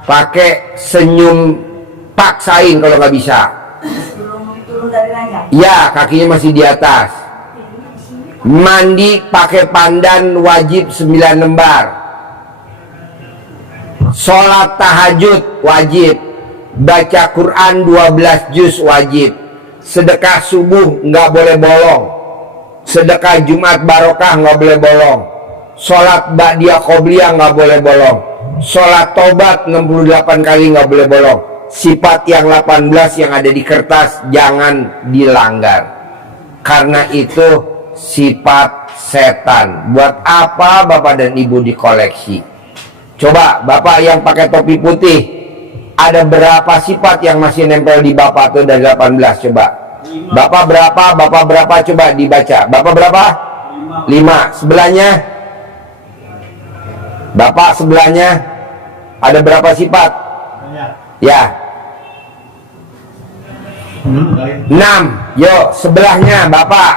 Pakai senyum, paksain kalau nggak bisa. Turun dari ranjang. Ya, kakinya masih di atas. Mandi pakai pandan wajib 9 lembar. Sholat tahajud wajib. Baca Quran 12 juz wajib. Sedekah subuh nggak boleh bolong. Sedekah Jumat barokah nggak boleh bolong. Sholat ba'diyah qobliyah nggak boleh bolong. Sholat tobat 68 kali nggak boleh bolong. Sifat yang 18 yang ada di kertas jangan dilanggar, karena itu sifat setan. Buat apa bapak dan ibu dikoleksi? Coba bapak yang pakai topi putih, ada berapa sifat yang masih nempel di bapak tuh dari 18? Coba bapak berapa coba dibaca. Bapak berapa? 5. Sebelahnya bapak, sebelahnya ada berapa sifat? Ya, 6. Yo, sebelahnya bapak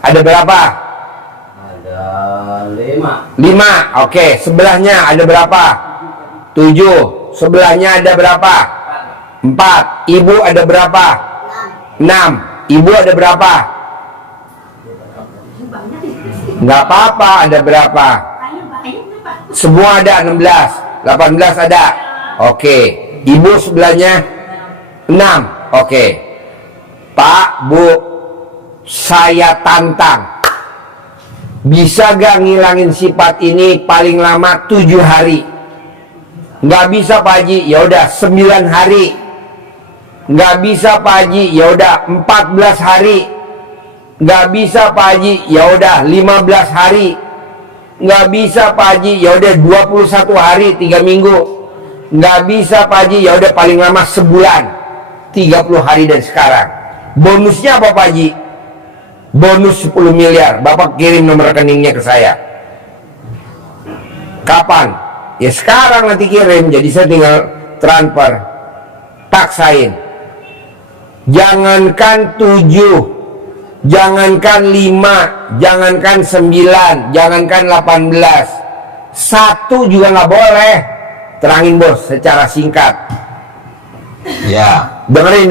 ada berapa? Ada 5. 5. Oke, sebelahnya ada berapa? 7. Sebelahnya ada berapa? 4. Ibu ada berapa? 6. Ibu ada berapa? Nggak apa-apa, ada berapa? Semua ada 16. 18 ada. Oke, ibu sebelahnya 6. Oke, Pak, Bu, saya tantang, bisa gak ngilangin sifat ini paling lama 7 hari? Nggak bisa Pak Haji, ya udah 9 hari. Nggak bisa Pak Haji, ya udah 14 hari. Nggak bisa Pak Haji, ya udah 15 hari. Nggak bisa Pak Haji, ya udah 21 hari, 3 minggu. Nggak bisa Pak Haji, ya udah paling lama sebulan, 30 hari dari sekarang. Bonusnya apa Pak Haji? Bonus 10 miliar. Bapak kirim nomor rekeningnya ke saya. Kapan? Ya sekarang nanti kirim, jadi saya tinggal transfer. Paksain. Jangankan 7, jangankan 5, jangankan 9, jangankan 18, 1 juga nggak boleh. Terangin bos secara singkat. Ya, Dengerin.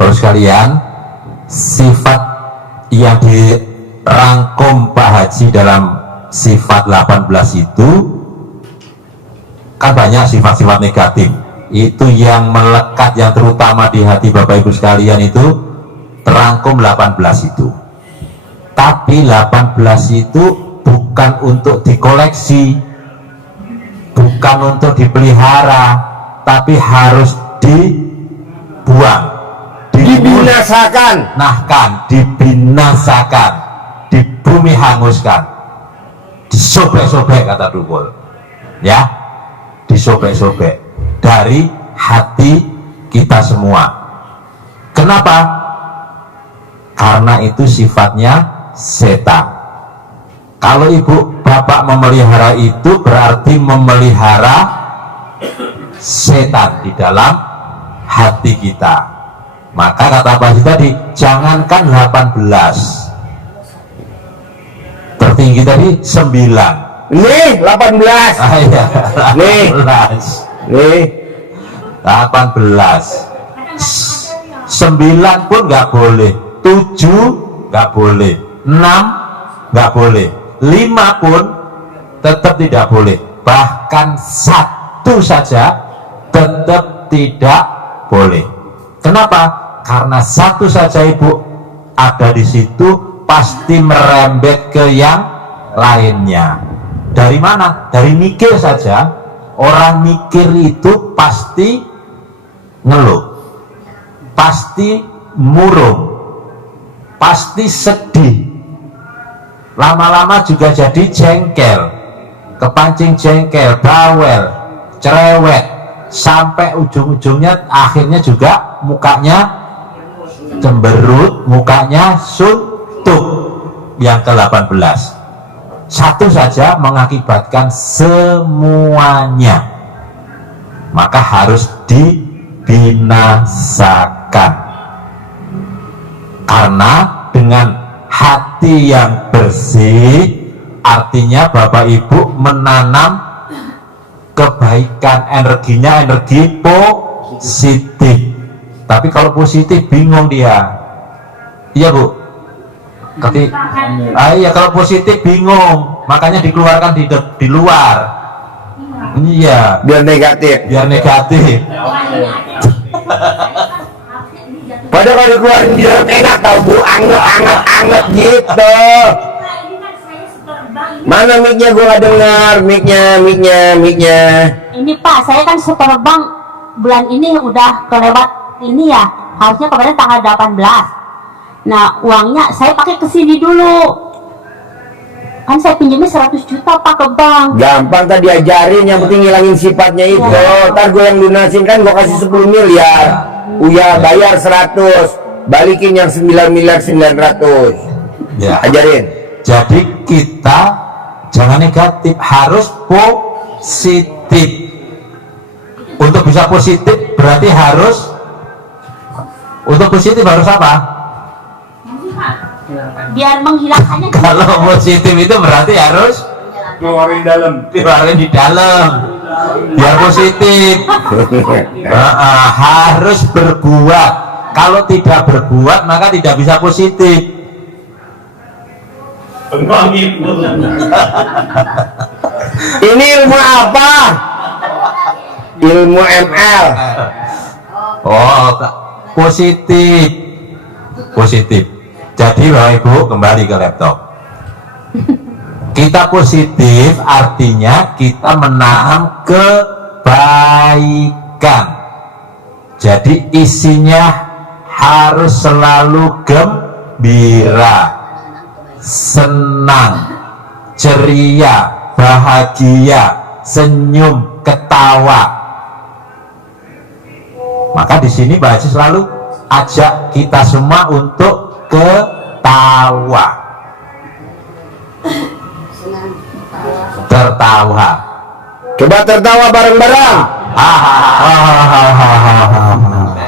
Baru sekalian, sifat yang dirangkum Pak Haji dalam sifat 18 itu kan banyak sifat-sifat negatif. Itu yang melekat, yang terutama di hati Bapak Ibu sekalian itu terangkum 18 itu. Tapi 18 itu bukan untuk dikoleksi, bukan untuk dipelihara, tapi harus dibuang, Dibinasakan. dibinasakan, di bumi hanguskan, disobek-sobek kata Dukul, ya, disobek-sobek dari hati kita semua. Kenapa? Karena itu sifatnya setan. Kalau ibu bapak memelihara itu berarti memelihara setan di dalam hati kita. Maka kata Pak Haji tadi, jangankan 18, tertinggi tadi 9. Nih 18. Ah, iya. Nih. 18. 9 pun nggak boleh, 7 nggak boleh, 6 nggak boleh, 5 pun tetap tidak boleh, bahkan 1 saja tetap tidak boleh. Kenapa? Karena 1 saja ibu ada di situ pasti merembet ke yang lainnya. Dari mana? Dari mikir saja. Orang mikir itu pasti ngeluh, pasti murung, pasti sedih, lama-lama juga jadi jengkel. kepancing jengkel, bawel, cerewet, sampai ujung-ujungnya akhirnya juga mukanya cemberut, mukanya suntuk. Yang ke-18, satu saja mengakibatkan semuanya, maka harus dibinasakan. Karena dengan hati yang bersih, artinya Bapak Ibu menanam kebaikan, energinya energi positif. Tapi kalau positif bingung dia, iya Bu. Iya, kalau positif bingung, makanya dikeluarkan di luar. Iya, biar negatif. Padahal kalau dikeluarin dia enak tau Bu, anget gitu. Mana mic-nya, gue gak dengar mic-nya. Ini Pak, saya kan seterbang bulan ini udah kelewat ini ya, harusnya kemarin tanggal 18. Nah, uangnya saya pakai ke sini dulu. Kan saya pinjamnya 100 juta Pak ke bank. Gampang tadi diajarin, yang penting ngilangin sifatnya itu. Ntar gue yang lunasin, kan gue kasih 10 miliar. Uya bayar 100, balikin yang 9.900.000. Ya. Ajarin. Jadi kita jangan negatif, harus positif. Untuk bisa positif berarti harus apa? Biar menghilangkannya. Kalau positif itu berarti harus Keluarin di dalam biar positif. Harus berbuat. Kalau tidak berbuat maka tidak bisa positif. Ini ilmu apa? Ilmu ML. Oh, positif. Jadi Bapak Ibu kembali ke laptop. Kita positif artinya kita menanam kebaikan. Jadi isinya harus selalu gembira, senang, ceria, bahagia, senyum, ketawa. Maka di sini Pak Haji selalu ajak kita semua untuk ketawa, tertawa. Coba tertawa bareng-bareng.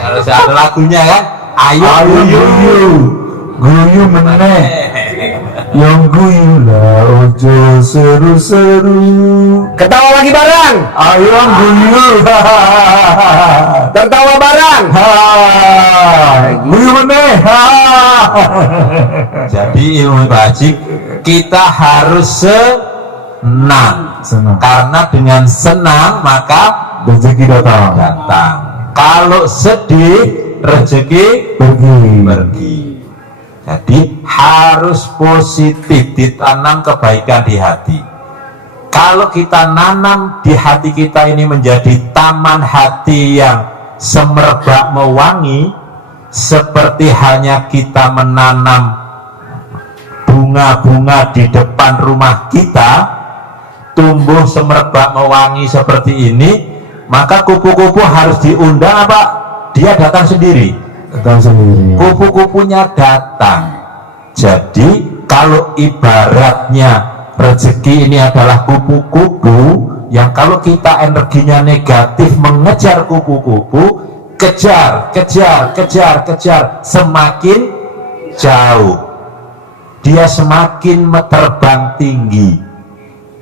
Harus ada lagunya kan? Ayo guyu meneh, yang guyu lah ojo seru-seru. Ketawa lagi bareng. Ayo guyu, Tertawa bareng. guyu meneh. Jadi ilmu Pak Haji, kita harus senang. Karena dengan senang maka Rezeki datang. Kalau sedih, rezeki pergi. Jadi harus positif, ditanam kebaikan di hati. Kalau kita nanam di hati kita ini menjadi taman hati yang semerbak mewangi, seperti hanya kita menanam bunga-bunga di depan rumah kita, tumbuh semerbak mewangi seperti ini, maka kupu-kupu harus diundang apa? Dia datang sendiri. Kupu-kupunya datang. Jadi kalau ibaratnya rezeki ini adalah kupu-kupu yang kalau kita energinya negatif mengejar kupu-kupu, kejar, semakin jauh dia semakin terbang tinggi.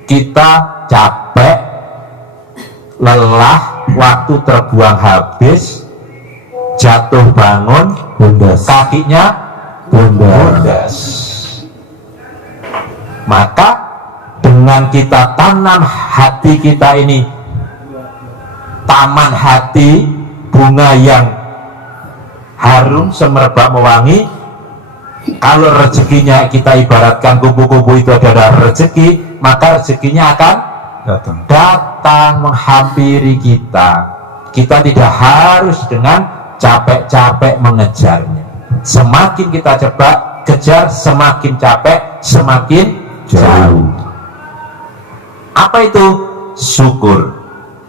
Kita capek, lelah, waktu terbuang habis, jatuh bangun, kakinya bundas. Maka dengan kita tanam hati kita ini taman hati, bunga yang harum semerbak mewangi. Kalau rezekinya kita ibaratkan kupu-kupu itu adalah rezeki, maka rezekinya akan datang menghampiri kita. Kita tidak harus dengan capek-capek mengejarnya. Semakin kita coba kejar, semakin capek, semakin jauh. Apa itu? Syukur.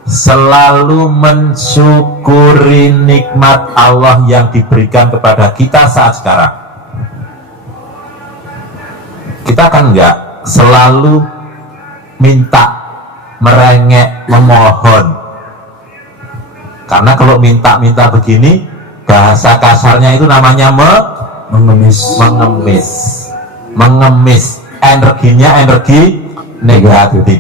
Selalu mensyukuri nikmat Allah yang diberikan kepada kita saat sekarang. Kita kan enggak selalu minta, merengek, memohon. Karena kalau minta-minta begini, bahasa kasarnya itu namanya mengemis. Energinya energi negatif.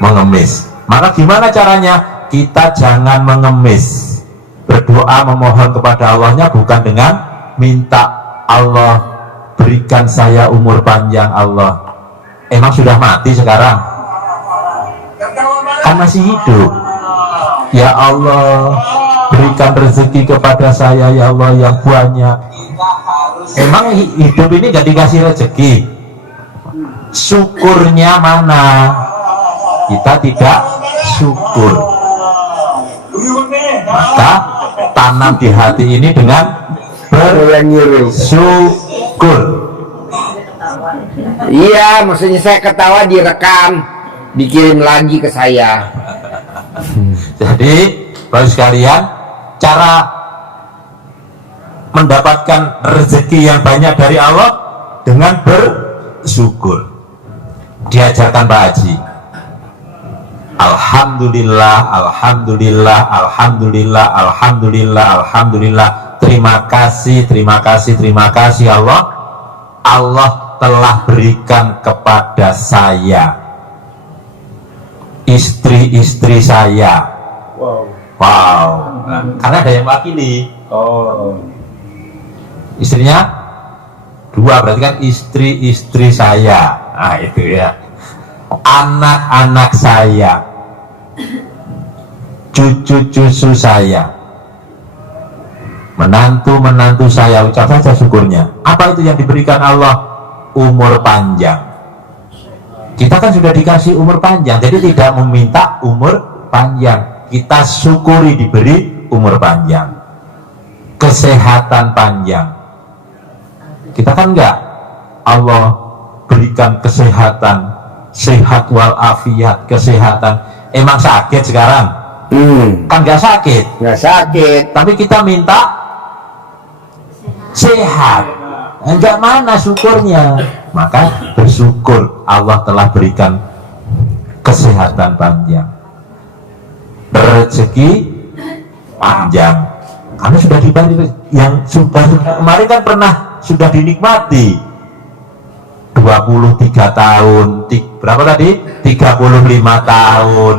Mengemis. Maka gimana caranya? Kita jangan mengemis. Berdoa memohon kepada Allahnya bukan dengan minta, Allah berikan saya umur panjang Allah. Emang sudah mati sekarang? Kan masih hidup. Ya Allah, berikan rezeki kepada saya ya Allah yang banyak. Emang hidup ini gak dikasih rezeki? Syukurnya mana? Kita tidak syukur. Maka tanam di hati ini dengan bersyukur. Iya, maksudnya saya ketawa direkam, dikirim lagi ke saya. Jadi Bapak sekalian, cara mendapatkan rezeki yang banyak dari Allah dengan bersyukur. Diajarkan Pak Haji, Alhamdulillah, Alhamdulillah, Alhamdulillah, Alhamdulillah, Alhamdulillah. Terima kasih, terima kasih, terima kasih Allah. Allah telah berikan kepada saya istri-istri saya. Wow. Nah, karena ada yang wakili. Istrinya 2, berarti kan istri-istri saya. Nah itu ya. Anak-anak saya, cucu-cucu saya, menantu-menantu saya, ucap saja syukurnya. Apa itu yang diberikan Allah? Umur panjang. Kita kan sudah dikasih umur panjang, jadi tidak meminta umur panjang. Kita syukuri diberi umur panjang. Kesehatan panjang. Kita kan enggak, Allah berikan kesehatan, sehat walafiat, kesehatan. Emang sakit sekarang? Kan nggak sakit, tapi kita minta sehat. Enggak, mana syukurnya? Maka bersyukur Allah telah berikan kesehatan panjang, rezeki panjang. Karena sudah diberi yang sudah kemarin kan pernah sudah dinikmati 23 tahun, berapa tadi? 35 tahun,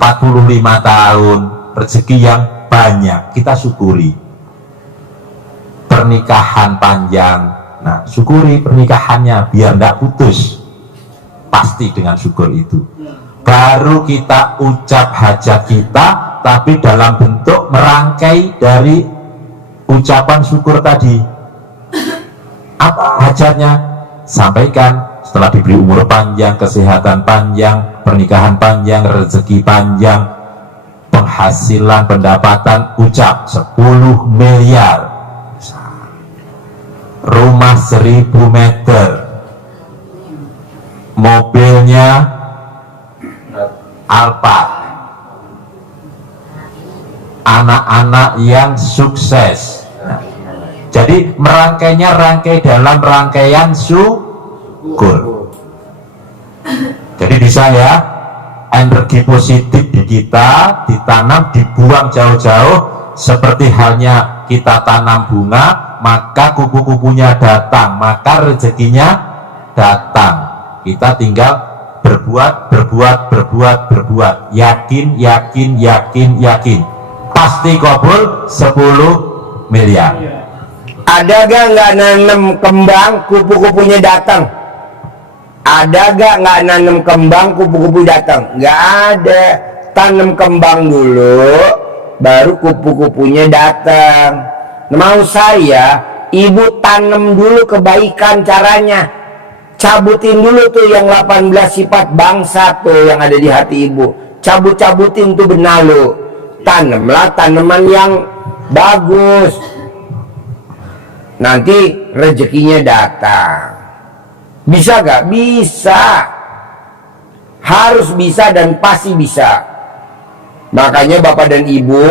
45 tahun, rezeki yang banyak, kita syukuri. Pernikahan panjang, nah syukuri pernikahannya biar enggak putus, pasti dengan syukur itu. Baru kita ucap hajat kita, tapi dalam bentuk merangkai dari ucapan syukur tadi. Apa hajatnya? Sampaikan setelah diberi umur panjang, kesehatan panjang, pernikahan panjang, rezeki panjang, penghasilan, pendapatan, ucap 10 miliar, rumah 1000 meter, mobilnya Alphard, anak-anak yang sukses. Jadi merangkainya rangkai dalam rangkaian syukur. Jadi bisa ya, energi positif di kita ditanam, dibuang jauh-jauh. Seperti halnya kita tanam bunga, maka kupu-kupunya datang, maka rezekinya datang. Kita tinggal berbuat. Yakin, yakin, yakin, yakin. Pasti kabul 10 miliar. Ada gak nggak nanam kembang, kupu-kupunya datang? Ada gak nggak nanam kembang, kupu-kupu datang? Nggak ada. Tanam kembang dulu, baru kupu-kupunya datang. Mau saya, ibu tanam dulu kebaikan caranya. Cabutin dulu tuh yang 18 sifat bangsa tuh yang ada di hati ibu. Cabut-cabutin tuh benalu. Tanamlah tanaman yang bagus. Nanti rezekinya datang. Bisa gak? Bisa. Harus bisa dan pasti bisa. Makanya Bapak dan Ibu,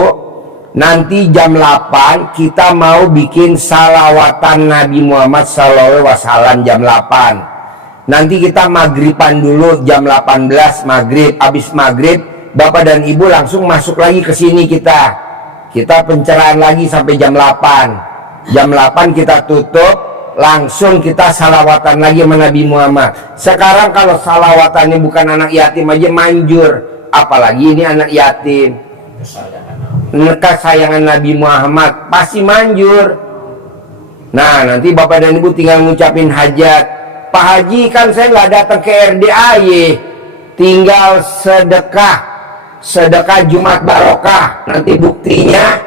nanti jam 8 kita mau bikin salawatan Nabi Muhammad SAW jam 8. Nanti kita maghriban dulu jam 18 maghrib. Habis maghrib Bapak dan Ibu langsung masuk lagi ke sini kita pencerahan lagi sampai jam 8. Jam 8 kita tutup, langsung kita salawatan lagi sama Nabi Muhammad. Sekarang kalau salawatannya bukan anak yatim aja manjur, apalagi ini anak yatim. Kesayangan Nabi Muhammad pasti manjur. Nah, nanti Bapak dan Ibu tinggal ngucapin hajat. Pak Haji, kan saya nggak datang ke RDAY, tinggal sedekah Jumat Barokah. Nanti buktinya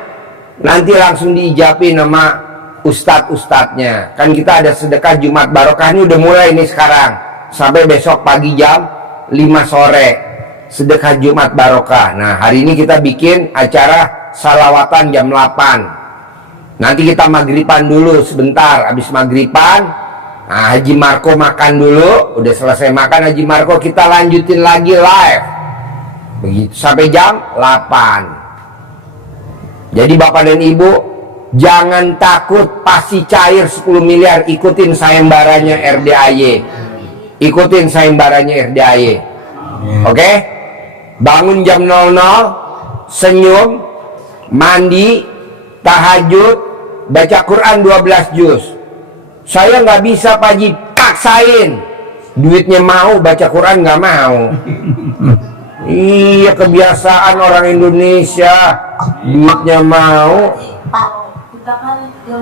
nanti langsung diijabin sama ustadz-ustadznya. Kan kita ada sedekah Jumat Barokah, ini udah mulai nih sekarang sampai besok pagi jam 5 sore sedekah Jumat Barokah. Nah, hari ini kita bikin acara salawatan jam 8. Nanti kita maghriban dulu sebentar. Habis maghriban, nah, Haji Marco makan dulu. Udah selesai makan Haji Marco, kita lanjutin lagi live begitu sampai jam 8. Jadi Bapak dan Ibu, jangan takut, pasti cair 10 miliar. Ikutin sayembaranya RDAY. Ikutin sayembaranya RDAY. Oke? Bangun jam 00, senyum, mandi, tahajud, baca Quran 12 juz. Saya nggak bisa Pak Haji, paksain. Duitnya mau, baca Quran nggak mau. Iya, kebiasaan orang Indonesia. Duitnya mau.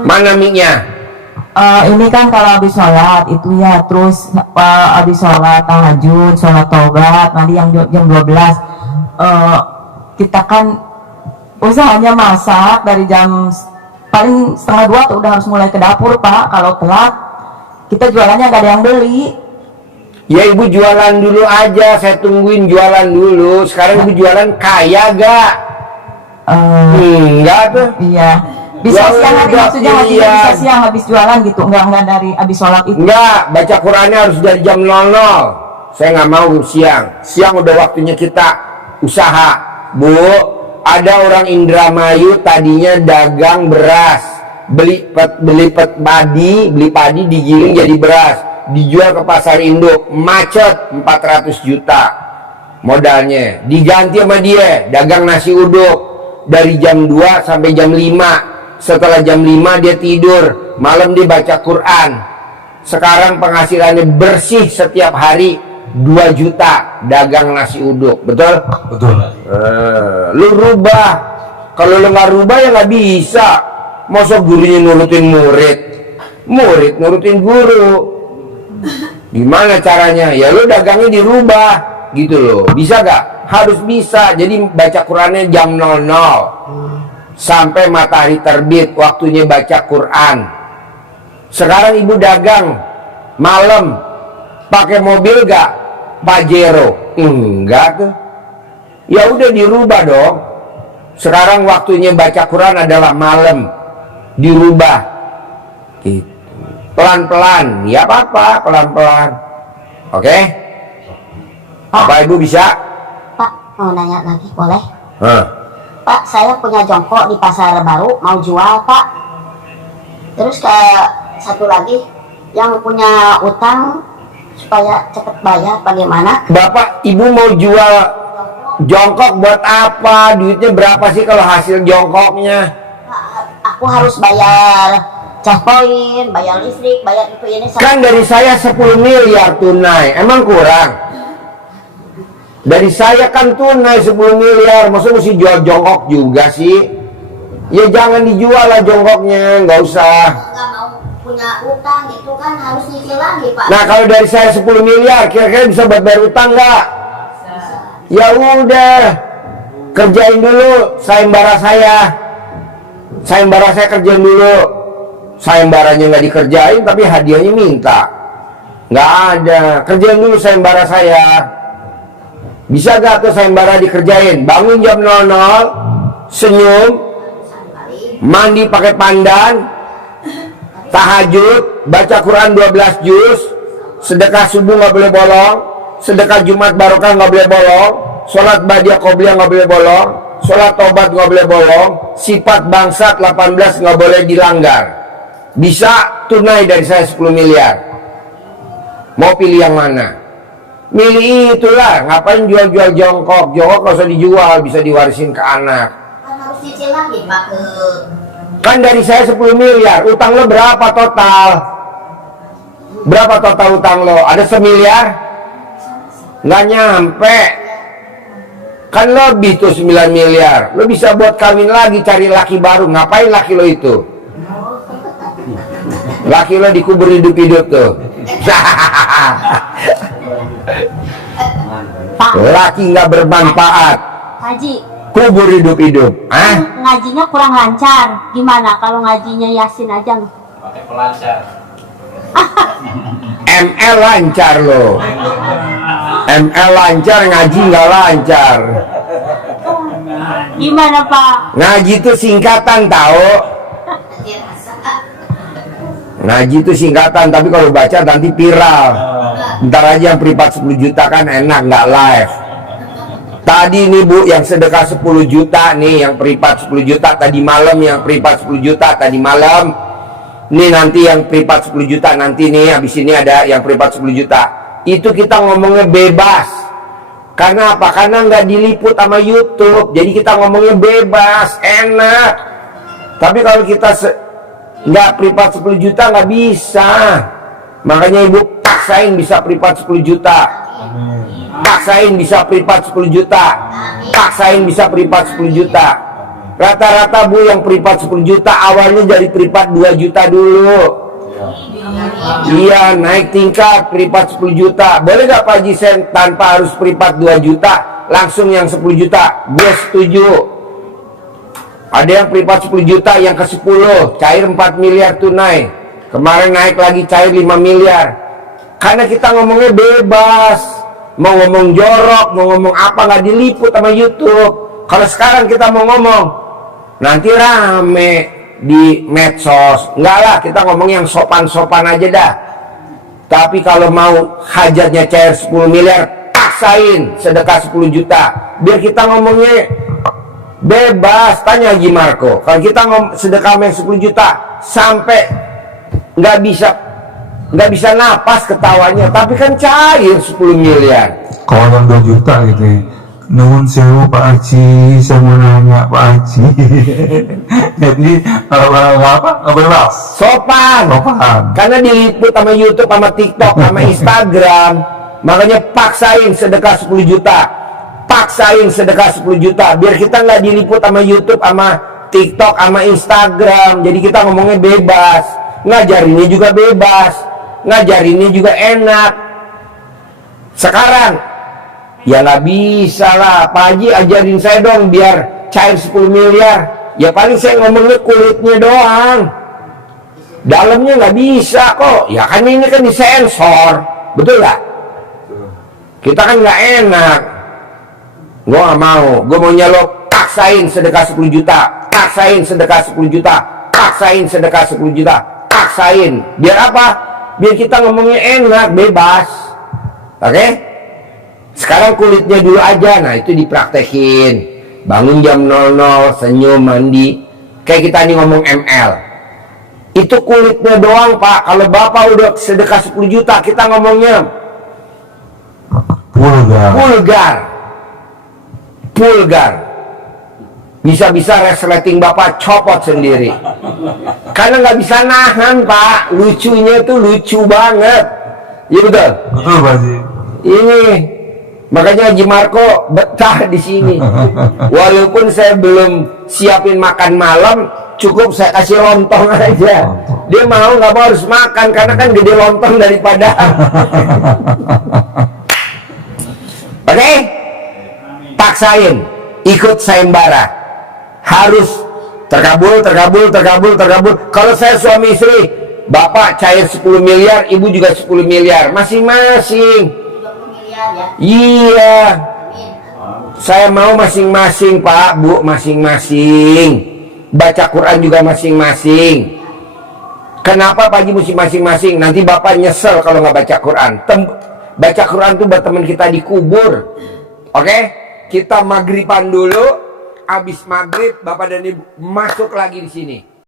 Mana mic-nya? Ini kan kalau habis sholat itu ya, terus habis sholat tahajud, sholat taubat, nanti yang jam 12 kita kan usahanya masak dari jam paling setengah 2 tuh udah harus mulai ke dapur Pak. Kalau telat kita jualannya gak ada yang beli. Ya Ibu jualan dulu aja, saya tungguin jualan dulu. Sekarang Ibu jualan kaya gak? Enggak tuh. Iya. Bisa siang hari, maksudnya Haji bisa siang habis jualan gitu, enggak dari habis sholat itu. Enggak, baca Qurannya harus dari jam 00. Saya nggak mau siang. Siang udah waktunya kita usaha. Bu, ada orang Indramayu tadinya dagang beras, beli padi digiling jadi beras, dijual ke pasar induk, macet 400 juta modalnya, diganti sama dia dagang nasi uduk dari jam 2 sampai jam 5. Setelah jam 5 dia tidur, malam dia baca Quran. Sekarang penghasilannya bersih setiap hari 2 juta dagang nasi uduk. Betul? Betul. Lu rubah. Kalau lu nggak rubah ya nggak bisa. Masa gurunya nurutin murid, murid nurutin guru. Gimana caranya? Ya lu dagangnya dirubah gitu loh. Bisa gak? Harus bisa. Jadi baca Qurannya jam 00 sampai matahari terbit, waktunya baca Quran. Sekarang Ibu dagang malam pakai mobil gak? Pajero? Enggak tuh. Ya udah dirubah dong. Sekarang waktunya baca Quran adalah malam, dirubah gitu. Pelan-pelan, ya apa-apa, pelan-pelan. Oke? Apa Ibu bisa? Pak, mau nanya lagi, boleh? Pak, saya punya jongkok di pasar baru, mau jual Pak. Terus ke satu lagi, yang punya utang supaya cepet bayar, bagaimana? Bapak, Ibu mau jual jongkok buat apa? Duitnya berapa sih kalau hasil jongkoknya? Aku harus bayar cas poin, bayar listrik, bayar itu ini. Kan dari saya 10 miliar tunai, emang kurang? Dari saya kan tunai 10 miliar, maksudnya mesti jual jongkok juga sih? Ya jangan dijual lah jongkoknya, nggak usah. Nggak mau punya utang, itu kan harus nyicil lagi Pak. Nah kalau dari saya 10 miliar, kira-kira bisa buat bayar utang nggak? Ya udah, kerjain dulu sayembara saya. Sayembara saya kerjain dulu. Sayembaranya nggak dikerjain, tapi hadiahnya minta. Nggak ada, kerjain dulu sayembara saya. Bisa gak tuh sayembara dikerjain? Bangun jam 00, senyum, mandi pakai pandan, tahajud, baca Quran 12 juz, sedekah subuh nggak boleh bolong, sedekah Jumat barokah nggak boleh bolong, sholat badiah qobliyah nggak boleh bolong, sholat tobat nggak boleh bolong, sifat bangsat 18 nggak boleh dilanggar. Bisa tunai dari saya 10 miliar. Mau pilih yang mana? Milih itulah. Ngapain jual-jual jongkok? Jongkok nggak usah dijual, bisa diwarisin ke anak. Kan harus cicil lagi Pak ke Kan dari saya 10 miliar. Utang lo berapa total? Berapa total utang lo? Ada 1 miliar? Nggak nyampe. Kan lebih tuh 9 miliar. Lo bisa buat kawin lagi, cari laki baru. Ngapain laki lo itu? Laki lo dikubur hidup-hidup tuh. Pak Laki nggak bermanfaat, Haji, kubur hidup-hidup. Ah? ngajinya kurang lancar. Gimana kalau ngajinya Yasin aja? ML lancar lo. ML lancar, ngaji nggak lancar. Gimana Pak? Ngaji itu singkatan tahu. Ngaji itu singkatan, tapi kalau baca nanti viral. Ntar aja yang privat 10 juta kan enak, nggak live. Tadi nih Bu, yang sedekah 10 juta nih, yang privat 10 juta tadi malam, yang privat 10 juta tadi malam. Nih nanti yang privat 10 juta nanti nih, habis ini ada yang privat 10 juta. Itu kita ngomongnya bebas. Karena apa? Karena nggak diliput sama YouTube. Jadi kita ngomongnya bebas, enak. Tapi kalau kita nggak privat 10 juta nggak bisa. Makanya Ibu paksain bisa privat 10 juta. Paksain bisa privat 10 juta. Paksain bisa privat 10 juta. Rata-rata Bu yang privat 10 juta awalnya dari privat 2 juta dulu. Iya, naik tingkat privat 10 juta. Boleh gak Pak Haji Sen tanpa harus privat 2 juta, langsung yang 10 juta? Gue setuju. Ada yang privat 10 juta, yang ke 10 cair 4 miliar tunai. Kemarin naik lagi cair 5 miliar. Karena kita ngomongnya bebas. Mau ngomong jorok, mau ngomong apa nggak diliput sama YouTube. Kalau sekarang kita mau ngomong, nanti rame di medsos. Enggak lah, kita ngomong yang sopan-sopan aja dah. Tapi kalau mau hajatnya cair 10 miliar, paksain sedekah 10 juta. Biar kita ngomongnya bebas. Tanya Haji Marco, kalau kita sedekah 10 juta sampai nggak bisa napas ketawanya, tapi kan cair 10 miliar. Kalau yang 2 juta gitu ya, nuhun sewu Pak Haji, saya mau nanya Pak Haji. Jadi apa? Bebas. Sopan. Karena diliput sama YouTube, sama TikTok, sama Instagram. Makanya paksain sedekah 10 juta. Paksain sedekah 10 juta. Biar kita nggak diliput sama YouTube, sama TikTok, sama Instagram. Jadi kita ngomongnya bebas. Ngajarinnya juga bebas. Ngajarinnya juga enak. Sekarang ya nggak bisa lah, Pak Haji ajarin saya dong biar cair 10 miliar. Ya paling saya ngomongnya kulitnya doang, dalamnya nggak bisa kok. Ya kan ini kan disensor, betul nggak? Kita kan nggak enak. Gue nggak mau, gue maunya lo paksain sedekah 10 juta, paksain sedekah 10 juta, paksain sedekah 10 juta, paksain. Biar apa? Biar kita ngomongnya enak, bebas. Oke? Sekarang kulitnya dulu aja. Nah itu dipraktekin. Bangun jam 00, senyum, mandi. Kayak kita nih ngomong ML. Itu kulitnya doang Pak. Kalau Bapak udah sedekah 10 juta, kita ngomongnya Vulgar. Bisa-bisa resleting Bapak copot sendiri. Karena nggak bisa nahan Pak. Lucunya itu lucu banget. Iya betul? Betul Pak Haji. Ini makanya Haji Marco betah di sini. Walaupun saya belum siapin makan malam, cukup saya kasih lontong aja. Dia mau nggak mau harus makan karena kan gede lontong daripada. Oke? Paksain, ikut sayembara. Harus terkabul. Kalau saya suami istri, Bapak cair 10 miliar, Ibu juga 10 miliar, masing-masing. 20 miliar ya. Iya. Saya mau masing-masing Pak, Bu, masing-masing. Baca Quran juga masing-masing. Kenapa Pak Haji mesti masing-masing? Nanti Bapak nyesel kalau nggak baca Quran. Baca Quran tuh buat teman kita dikubur. Oke? Kita maghriban dulu. Habis maghrib Bapak dan Ibu masuk lagi di sini.